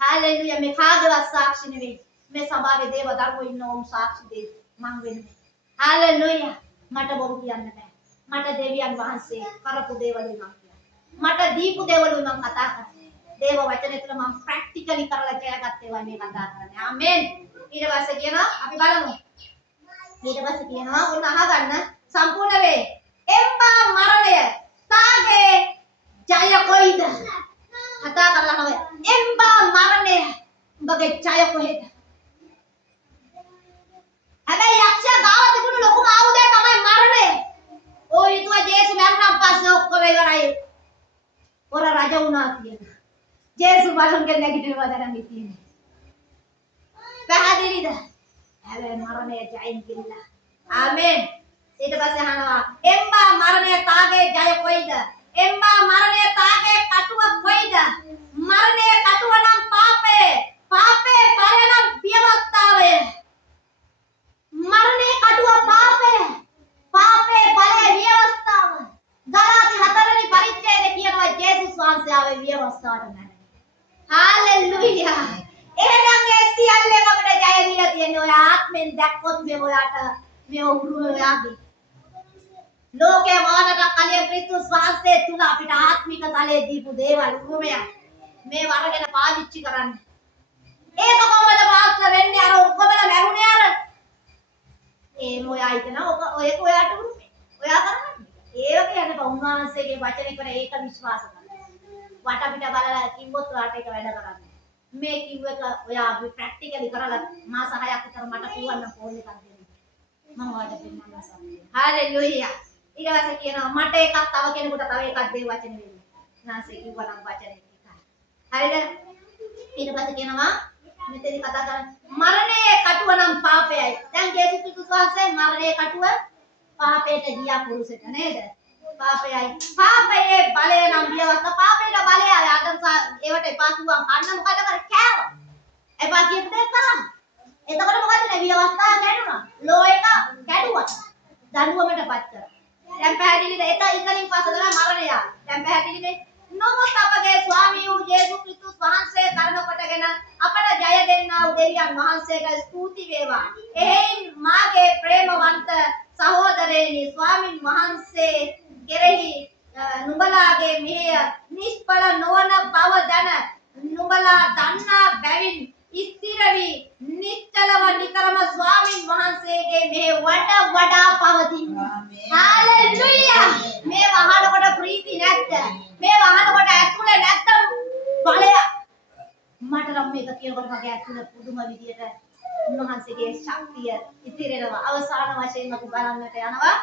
හalleluya. මේ කාගේවත් සාක්ෂි නෙවෙයි. මේ සභාවේ දේව දරුවෝ ඉන්න ඕම් සාක්ෂි දෙයි මං වෙන්නේ. හalleluya. මට බොරු කියන්න බෑ. මට දෙවියන් වහන්සේ කරපු දේවල් මං කියනවා. මට දීපු දේවල් මං කතා කරන්නේ. දේව වචනේ තුල මං ප්‍රැක්ටිකලි කරලා ජයගත්ත ඒවා මේ කතා කරන්නේ. ආමේන්. ඊට පස්සේ කියනවා අපි බලමු. ඊට පස්සේ කියනවා ඔන්න අහගන්න සම්පූර්ණ වේ. එම්බා මරණය තාගේ ජය කොයිද? කතා කරලා නෝ. එම්බා මරණය උඹගේ ජය කොහෙද? හැබැයි යක්ෂයා ගාව තිබුණු ලොකුම ආයුධය තමයි මරණය. ඔය හිතුවා ජේසුස් මරණම් පස්සේ ඔක්කොම ඉවරයි. පොර රජ වුණා කියලා. ජේසුස් බලංගෙන් නැගිටිනවා දැන් ඉතින්. පැහැදිලිද? හැබැයි මරණය ජයෙන් ගිල්ලා. ආමේන්. ඊට පස්සේ අහනවා එම්බා මරණය තාගේ ජය කොයිද? එම්බා මරණය තාගේ කටුව කොයිද? මරණය කටුව නම් පාපේ. පාපේ බලය නම් බියවත්තාවය. මරණය කටුව පාපේ. පාපේ බලය බියවස්තාව. ගලාති 4 වෙනි පරිච්ඡේදයේ කියනවා ජේසුස් වහන්සේ ආවේ බියවස්තාවට නැහැ. හalleluya. එහෙනම් ඒ සියල්ලම අපිට ජය දීලා තියෙනවා. ඔය ආත්මෙන් දැක්කොත් මේ ඔයාට මේ උරුම ඔයාගේ. ලෝකේ මානට කලිය ක්‍රිස්තුස් වහන්සේ තුල අපිට ආත්මික තලයේ දීපු දේවල් උරුමය. මේ වරගෙන පාවිච්චි කරන්න. ඒක කොහොමද පාස්ලා වෙන්නේ? අර ඔක්කොම ලැබුණේ අර. ඒ මොයා හිතන ඔය ඔයාට උරුමයි. ඔයා කරන්නේ. ඒක කියන්නේ උන්වහන්සේගේ වචනේ කර ඒක විශ්වාස කරනවා. වට පිට බලලා කිව්වොත් ඔයාට ඒක වැඩ කරන්නේ. මේ කිව්ව එක ඔයා ප්‍රැක්ටිකලි කරලා මාස 6ක් විතර මට පුළුවන් නම් ෆෝන් එකක් දෙන්න. මම ඔයාලට පෙන්නනවා සම්පූර්ණ. හalleluya. ඊට පස්සේ කියනවා මට එකක් තව කෙනෙකුට තව එකක් දෙයි වචන වෙන්නේ. නාසය කිව්වා නම් වචනේ එකයි. හරිද? ඊට පස්සේ කියනවා මෙතනදි කතා කරන්නේ මරණයේ කටුව නම් පාපයයි. දැන් ජේසුස් ක්‍රිස්තුස් වහන්සේ මරණයේ කටුව පාපයට ගියා පුරුෂයට නේද? පාපයයි. පාපයේ බලය නම් බියවත්ත පාපයේ බලය ආදම් ඒවට එපා කිව්වම් කන්න මොකද කර කෑවා. එපා කියපු දේ කරා. එතකොට මොකද මේ විවස්ථාව කැඩුනා. ලෝ එක කැඩුවා. දඬුවමටපත් කරා. දැන් පැහැදිලිද? එතනින් පස්සේ තමයි මරණය. දැන් පැහැදිලිනේ? නමුත් අපගේ ස්වාමී වූ යේසුස් ක්‍රිස්තුස් වහන්සේ කරන කොටගෙන අපට ජය දෙන්නා වූ දෙවියන් වහන්සේට ස්තුති වේවා. එහෙයින් මාගේ ප්‍රේමවන්ත සහෝදරයනි ස්වාමින් වහන්සේ කෙරෙහි නුඹලාගේ මෙහෙය නිෂ්ඵල නොවන බව දැන නුඹලා දන්නා බැවින් ස්ථිර වී නිශ්චලව නිතරම ස්වාමින් වහන්සේගේ මෙහෙ වඩා පවතින. හාලෙලූයා. මේ වහනකොට ප්‍රීති නැත්ද? මේ වහනකොට ඇතුලේ නැත්තම් බලය. මට නම් මේක කියනකොට මගේ ඇතුලේ පුදුම විදියට උන්වහන්සේගේ ශක්තිය ඉතිරෙනවා. අවසාන වශයෙන් අපි බලන්නට යනවා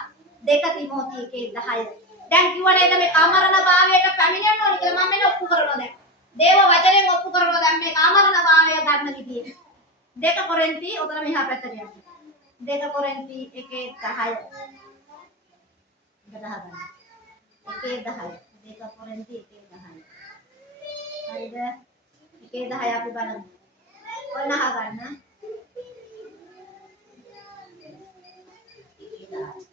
2 තිමෝති 1:10. දැන් කිව්ව නේද මේ කාමරණ භාවයට පැමිණෙන්න ඕනි කියලා මම මේක ඔප්පු කරනවා දැන්. දේව වචනෙන් ඔප්පු කරනවා දැන් මේ කාමරණ භාවය ගන්න විදිය. 2 කොරින්ති උතන මෙහා පැත්තට යන්න. 2 කොරින්ති 1:10. 1:10. 2 කොරින්ති 1:10. හරිද? 1:10 අපි බලමු. ඔන්න අහගන්න. 1:10.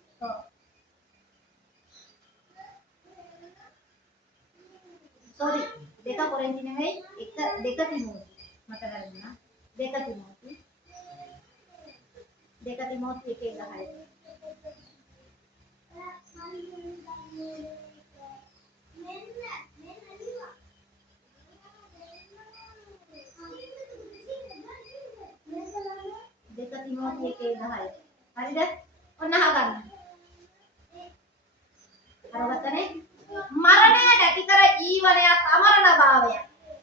sorry 2 කොරින්ති නෙමෙයි 2 තිමෝති මට වැරදුනා 2 තිමෝති 1:10 2 තිමෝති 1:10 හරිද ඔන්න අහගන්න අරවතනේ මරණය නැති කර ජීවනයත් අමරණ භාවය.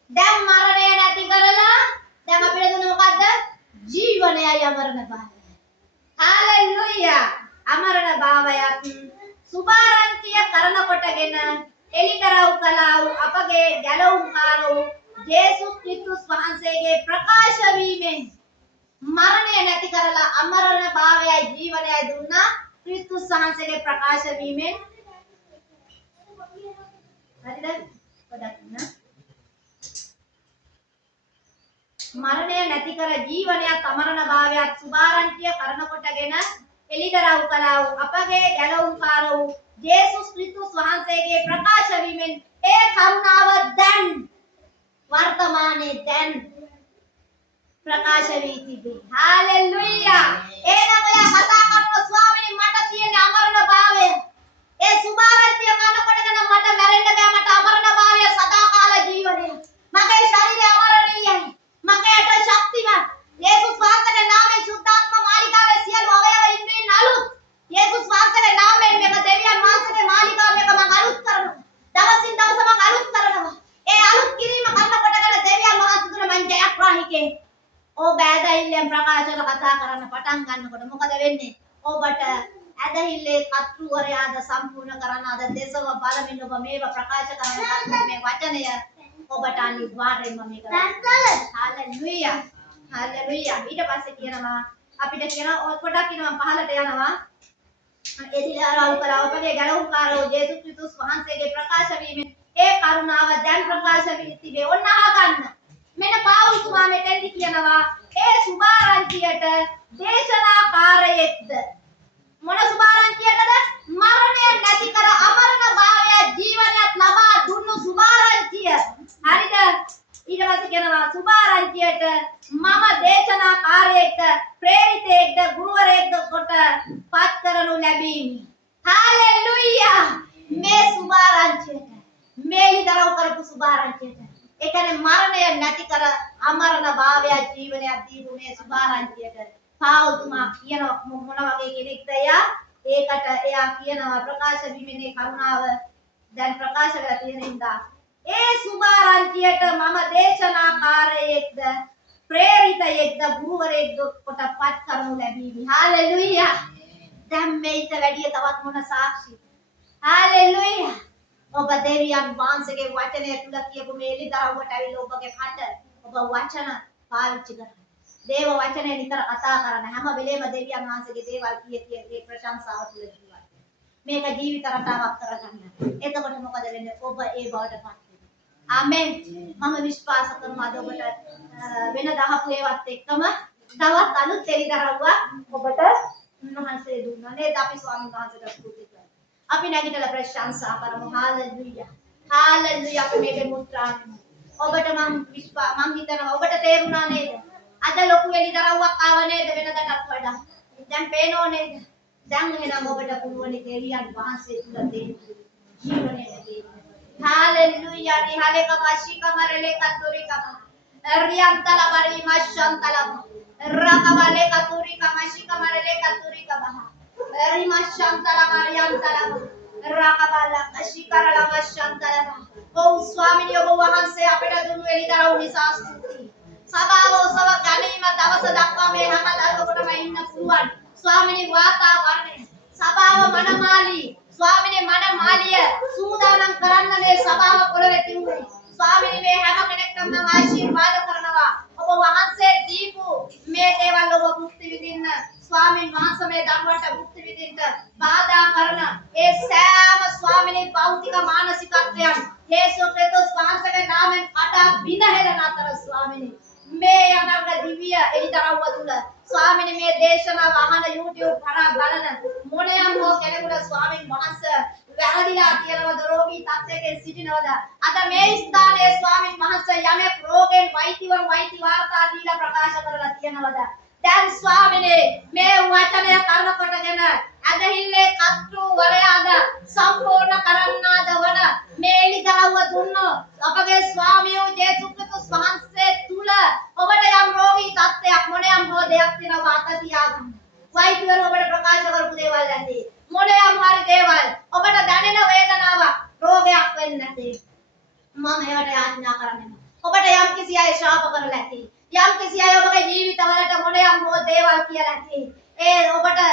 දැන් මරණය නැති කරලා දැන් අපිට දුන්න මොකද්ද? ජීවනයයි අමරණ භාවය. හාලෙලූයා. අමරණ භාවයත් සුභාරංචිය කරන කොටගෙන එලිකරව් කළා වූ අපගේ ගැලවුම්කාර වූ යේසුස් ක්‍රිස්තුස් වහන්සේගේ ප්‍රකාශ වීමෙන් මරණය නැති කරලා අමරණ භාවයයි ජීවනයයි දුන්නා ක්‍රිස්තුස් වහන්සේගේ ප්‍රකාශ වීමෙන්. හරිද? පොඩක් න මරණය නැති කර ජීවනයත් අමරණ භාවයත් සුභාරංචිය කරන කොටගෙන එලිකරව් කළා වූ අපගේ ගැලවුම්කාර වූ යේසුස් ක්‍රිස්තුස් වහන්සේගේ ප්‍රකාශ වීමෙන් ඒ කරුණාව දැන් වර්තමානයේ දැන් ප්‍රකාශ වී තිබේ. හාලෙලූයා. එහෙනම් ඔයා කතා කරන ස්වාමීනි මට තියෙන අමරණ භාවය ඒ සුභාරංචිය කරන කොටගෙන මට මැරෙන්න බෑ. මට අමරණ භාවය සදාකාල ජීවනය. මගේ ශරීරය අමරණීයයි. මගේට ශක්තිමත්. යේසුස් වහන්සේගේ නාමයෙන් සුද්ධාත්ම මාලිගාවේ සියලු අවයව ඉන්ද්‍රියන් අලුත්. යේසුස් වහන්සේගේ නාමයෙන් මේක දෙවියන් වහන්සේගේ මාලිගාව මේක මම අලුත් කරනවා. දවසින් දවස මම අලුත් කරනවා. ඒ අලුත් කිරීම කරන කොටගෙන දෙවියන් වහන්සේ තුන මම ජයග්‍රාහිකේ. ඔබ ඇදහිල්ලෙන් ප්‍රකාශන කතා කරන්න පටන් ගන්නකොට මොකද වෙන්නේ? ඔබට ඇදහිල්ලේ කතුවරයාද සම්පූර්ණ කරන අද දේශව බලමින් ඔබ මේව ප්‍රකාශ කරන මේ වචනය ඔබට අනිවාර්යයෙන්ම මේක හාලෙලූයා හාලෙලූයා. ඊට පස්සේ කියනවා අපිට කියනවා පොඩක් කියනවා පහලට යනවා එදිලාරව් කළා ඔබගේ ගැලවුම්කාරෝ යේසුස් ක්‍රිස්තුස් වහන්සේගේ ප්‍රකාශ වීමෙන් ඒ කරුණාව දැන් ප්‍රකාශ වී තිබේ. ඔන්න අහගන්න. මෙන්න පාවුල්තුමා මෙතෙන්දි කියනවා ඒ සුභාරංචියට දේශනාකාරයෙක්ද මොන සුභාරංචියටද? මරණය නැති කර අමරණ භාවය ජීවනයත් ලබා දුන්නු සුභාරංචිය. හරිද? ඊට පස්සේ කියනවා සුභාරංචියට මම දේශනාකාරයෙක්ද ප්‍රේරිතයෙක්ද ගුරුවරයෙක්ද කොට පත් කරනු ලැබීමි. හාලෙලූයා. මේ සුභාරංචියට මේ විතරව කරපු සුභාරංචියට ඒ කියන්නේ මරණය නැති කර අමරණ භාවය ජීවනයක් දීපු මේ සුභාරංචියට පාවුතුමා කියන මොන වගේ කෙනෙක්ද එයා? ඒකට එයා කියනවා ප්‍රකාශ වීමේ කරුණාව දැන් ප්‍රකාශ වෙලා තියෙන හින්දා ඒ සුභාරංචියට මම දේශනාකාරයෙක්ද ප්‍රේරිතයෙක්ද ගුරුවරයෙක්ද කොට පත් කරනු ලැබීවි. හාලෙලූයා. දැන් මේිට වැඩිය තවත් මොන සාක්ෂි? හාලෙලූයා. ඔබ දෙවියන් වහන්සේගේ වචනය තුල කියපු මේ එළිදරව්වට ඇවිල්ලා ඔබගේ කට ඔබ වචන පාවිච්චි කරන්න. දේව වචනේ නිතර කතා කරන හැම වෙලේම දෙවියන් වහන්සේගේ දේවල් කිය ප්‍රශංසාව තුල ජීවත්. මේක ජීවිත රටාවක් කරගන්න. එතකොට මොකද වෙන්නේ? ඔබ ඒ බවට පත් වෙනවා. ආමෙන්. මම විශ්වාස කරනවා අද ඔබට වෙන දහපු ඒවත් එක්කම තවත් අලුත් එළිදරව්වක් ඔබට උන්වහන්සේ දුන්නා නේද? අපි ස්වාමීන් වහන්සේට ස්තුති කරමු. අපි නැගිටලා ප්‍රශංසා කරමු. හාලෙලූයා. හාලෙලූයා. අපි මේකේ මුත්‍රාන්නේ. ඔබට මම හිතනවා ඔබට තේරුණා නේද? අද ලොකු එළිදරව්වක් ආව නේද වෙනදටත් වඩා. දැන් පේනෝ නේද? දැන් එහෙනම් ඔබට පුළුවන් දෙවියන් වහන්සේ තුල දෙන්න ජීවනය ලැබෙන්න. Hallelujah. නිහලක වාශික මරලේ කතෝරික Riantala bari mashantala rakabale katuri kamashi kamarele katuri kabaha ri mashantala mariantala rakabala ashikarala mashantala oh swamini ඔබ වහන්සේ අපිට දුන්නු එළිදරව් නිසා ස්තුතියි සබාව ඔසව ගැනීම දවස දක්වා මේ හැම දරුවෙකුටම ඉන්න පුළුවන් ස්වාමිනී වාතාවරණය සබාව මනමාලී ස්වාමිනී මනමාලිය සූදානම් කරන්න මේ සබාව පොළවේ තියුනේ ස්වාමිනී මේ හැම කෙනෙක්ටම මම ආශිර්වාද කරනවා ඔබ වහන්සේ දීපු මේ දේවල් ඔබ භුක්ති විඳින්න ස්වාමින් වහන්සේ මේ දරුවන්ට භුක්ති විඳින්න බාධා කරන ඒ සෑම ස්වාමිනී භෞතික මානසිකත්වයන් යේසුස් ක්‍රිස්තුස් වහන්සේගේ නාමයෙන් කඩා බිඳ අතර ස්වාමිනී මේ අනර්ග දිව්‍ය එළිදරව්ව තුල ස්වාමිනී මේ දේශනාව අහන YouTube කරා බලන මොනියම් හෝ කෙනෙකුට ස්වාමින් වහන්සේ වැරදිලා තියෙනවද රෝගී තත්ත්වයකින් සිටිනවද අද මේ ස්ථානයේ ස්වාමින් වහන්සේ යමෙක් රෝගෙන් වෛද්‍යවරු වෛද්‍ය වාර්තා දීලා ප්‍රකාශ කරලා තියෙනවද දැන් ස්වාමිනේ මේ වචනය කරන කොටගෙන අදහිල්ලේ කත්රු වරයාද සම්පූර්ණ කරන්නාද වන මේ එළිදරව්ව දුන්නෝ අපගේ ස්වාමියෝ ජේසුස් ක්‍රිස්තුස් වහන්සේ තුල ඔබට යම් රෝගී තත්ත්වයක් මොනියම් හෝ දෙයක් තියෙනවා අත තියාගන්න වෛද්‍යවරු ඔබට ප්‍රකාශ කරපු දේවල් නැති මොනියම් හරි දේවල් ඔබට දැනෙන වේදනාවක් රෝගයක් වෙන්නේ නැති මම ඒවට යාඥා කරන්නේ ඔබට යම් කිසි අය ශාප කරලා ඇති යම් කිසි අය ඔබගේ ජීවිතවලට මොනියම් හෝ දේවල් කියලා ඇති ඒ ඔබට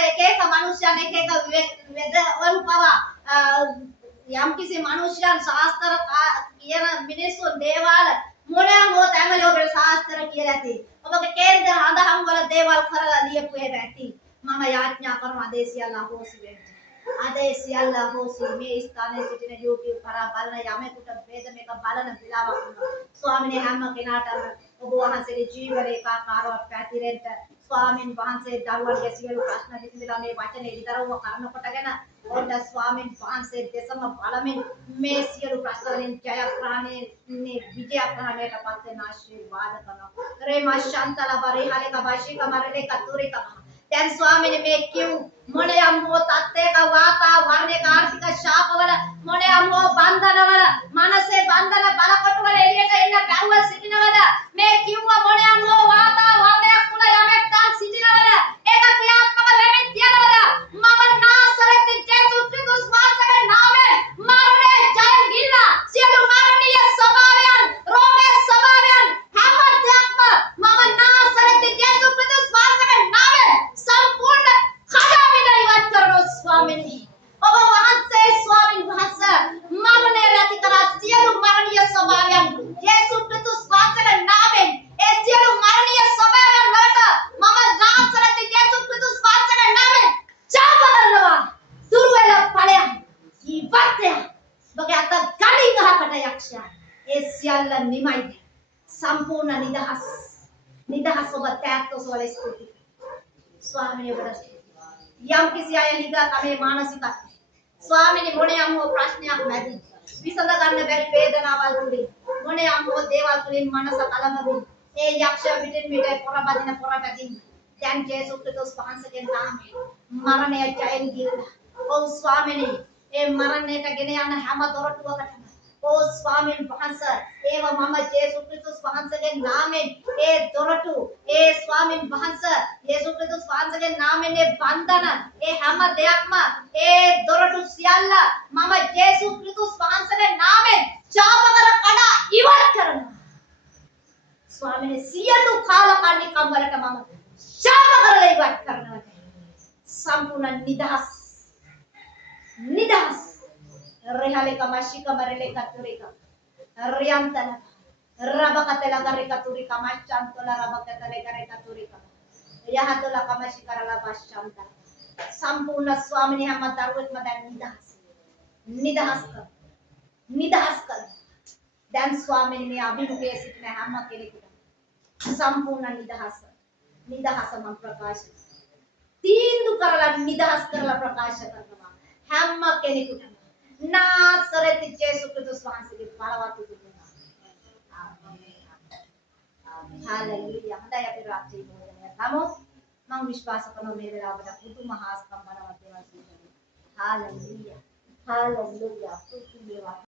එක එක මිනිස්යන් එක එක වෙදවරු පවා යම් කිසි මිනිස්යන් ශාස්ත්‍ර කියන මිනිස්සුන් දේවල් මොනියම් හෝ තැන්වල ඔබට ශාස්ත්‍ර කියලා ඇති ඔබගේ කේන්ද්‍ර අඳහම් වල දේවල් කරලා ලියපු ඒවා ඇති මම යාඥා කරනවා ආදේ සියල්ල අහෝසි වෙන්න ආදේ සියල්ල අහෝසි මේ ස්ථානයේ සිටින YouTube කරා බලන යමෙකුට වේද මේක බලන විලාවක් වුණා ස්වාමිනේ හැම කෙනාටම ඔබ වහන්සේගේ ජීවනයේ ඒකාකාරව පැතිරෙන්න ස්වාමින් වහන්සේ දරුවන්ගේ සියලු ප්‍රශ්න විසඳලා මේ වචනේ ඉදරව්ව කරනකොටගෙන ඔන්න ස්වාමින් වහන්සේ දෙසම බලමින් මේ සියලු ප්‍රශ්න වලින් ජයග්‍රහණය මේ විජයග්‍රහණයටපත් වෙන ආශිර්වාද කරනවා රේමා ශාන්තලා බරේ හලේ කබාෂී කමරලේ කතුරේ කම දැන් ස්වාමිනේ මේ කිව් මොනියම් හෝ තත්ත්වයක වාතාවරණයක ආර්ථික ශාපවල මොනියම් හෝ බන්ධනවල මනසේ බන්ධන බලකොටුවල එළියට එන්න බැරුව සිටිනවද මේ කිව්ව මොනියම් හෝ වාතාවරණයක් තුල යමෙක් තන් සිටිනවද ඒක ක්‍රියාත්මක වෙමින් තියනවද මම නාසරෙත් ජේසුස් ක්‍රිස්තුස් වහන්සේගේ නාමයෙන් මරණය ජයෙන් ගිල්ලා සියලු මරණීය ස්වභාවයන් රෝගී ස්වභාවයන් හැම දෙයක්ම මම නාසරෙත් ජේසුස් ක්‍රිස්තුස් වහන්සේගේ නාමයෙන් සම්පූර්ණ කඩාවිද ඉවත් කරනවා ස්වාමීනි ඔබ වහන්සේ ස්වාමීන් වහන්සේ මරණය නැති කර සියලු මරණීය ස්වභාවයන් ජේසුස් ක්‍රිස්තුස් වහන්සේගේ නාමයෙන් ඒ සියලු මරණීය ස්වභාවයන් වලට මම නාසරෙත් ජේසුස් ක්‍රිස්තුස් වහන්සේගේ නාමයෙන් ඡාප කරනවා දුර වෙලා ඵලයන් ඉවත්ය ඔබගේ අත ගණින් ගහකට යක්ෂයා ඒ සියල්ල නිමයිද සම්පූර්ණ නිදහස් ඔබ තෑත්තොස් වල ස්තුති ස්වාමීනි ඔබට යම් කිසි අය නිදා තමයි මානසිකත්වය ස්වාමීනි මොනියම් හෝ ප්‍රශ්නයක් නැති විසඳ ගන්න බැරි වේදනාවල් තුලින් මොනියම් හෝ දේවල් තුලින් මනස කලබල ඒ යක්ෂය පිටින් පිට පොරපදින දැන් ජේසුස් ක්‍රිස්තුස් වහන්සේගේ නාමයෙන් මරණය ජයෙන් ගිරලා ඔව් ස්වාමීනි ඒ මරණයට ගෙන යන හැම දොරටුවකටම ඕ ස්වාමීන් වහන්සේ ඒව මම ජේසුස් ක්‍රිස්තුස් වහන්සේගේ නාමයෙන් ඒ දොරටු ඒ ස්වාමීන් වහන්සේ ජේසුස් ක්‍රිස්තුස් වහන්සේගේ නාමයෙන් ඒ බන්ධන ඒ හැම දෙයක්ම ඒ දොරටු සියල්ල මම ජේසුස් ක්‍රිස්තුස් වහන්සේගේ නාමයෙන් ඡාප කර කඩා ඉවත් කරනවා ස්වාමීන් සියලු කාලකන්නිකම් වලට මම ඡාප කරලා ඉවත් කරනවා සම්පූර්ණ නිදහස් Rehaleka mashika mareleka turika riantana rabakatela gareka turika machantola rabakatela gareka turika yahatula kamashikara la bashanta sampurna swamini hamma daruwetma dan නිදහස් කර දැන් ස්වාමීනි මේ අභිමුඛයේ සිටින හැම කෙනෙකුට සම්පූර්ණ නිදහස නිදහස මම ප්‍රකාශ කරනවා. තීන්දුව කරලා නිදහස් කරලා ප්‍රකාශ කරනවා. හැම කෙනෙකුටම නාසරෙත් ජේසුස් ක්‍රිස්තුස් වහන්සේගේ බලවත් උතුම් හාලෙලූයා. හොඳයි අපි රාත්‍රී භෝජනය කරමු. මම විශ්වාස කරනවා මේ වෙලාවට පුදුම හාස්කම් බලවත් දේවල් සිදු වෙනවා. හාලෙලූයා. හාලෙලූයා.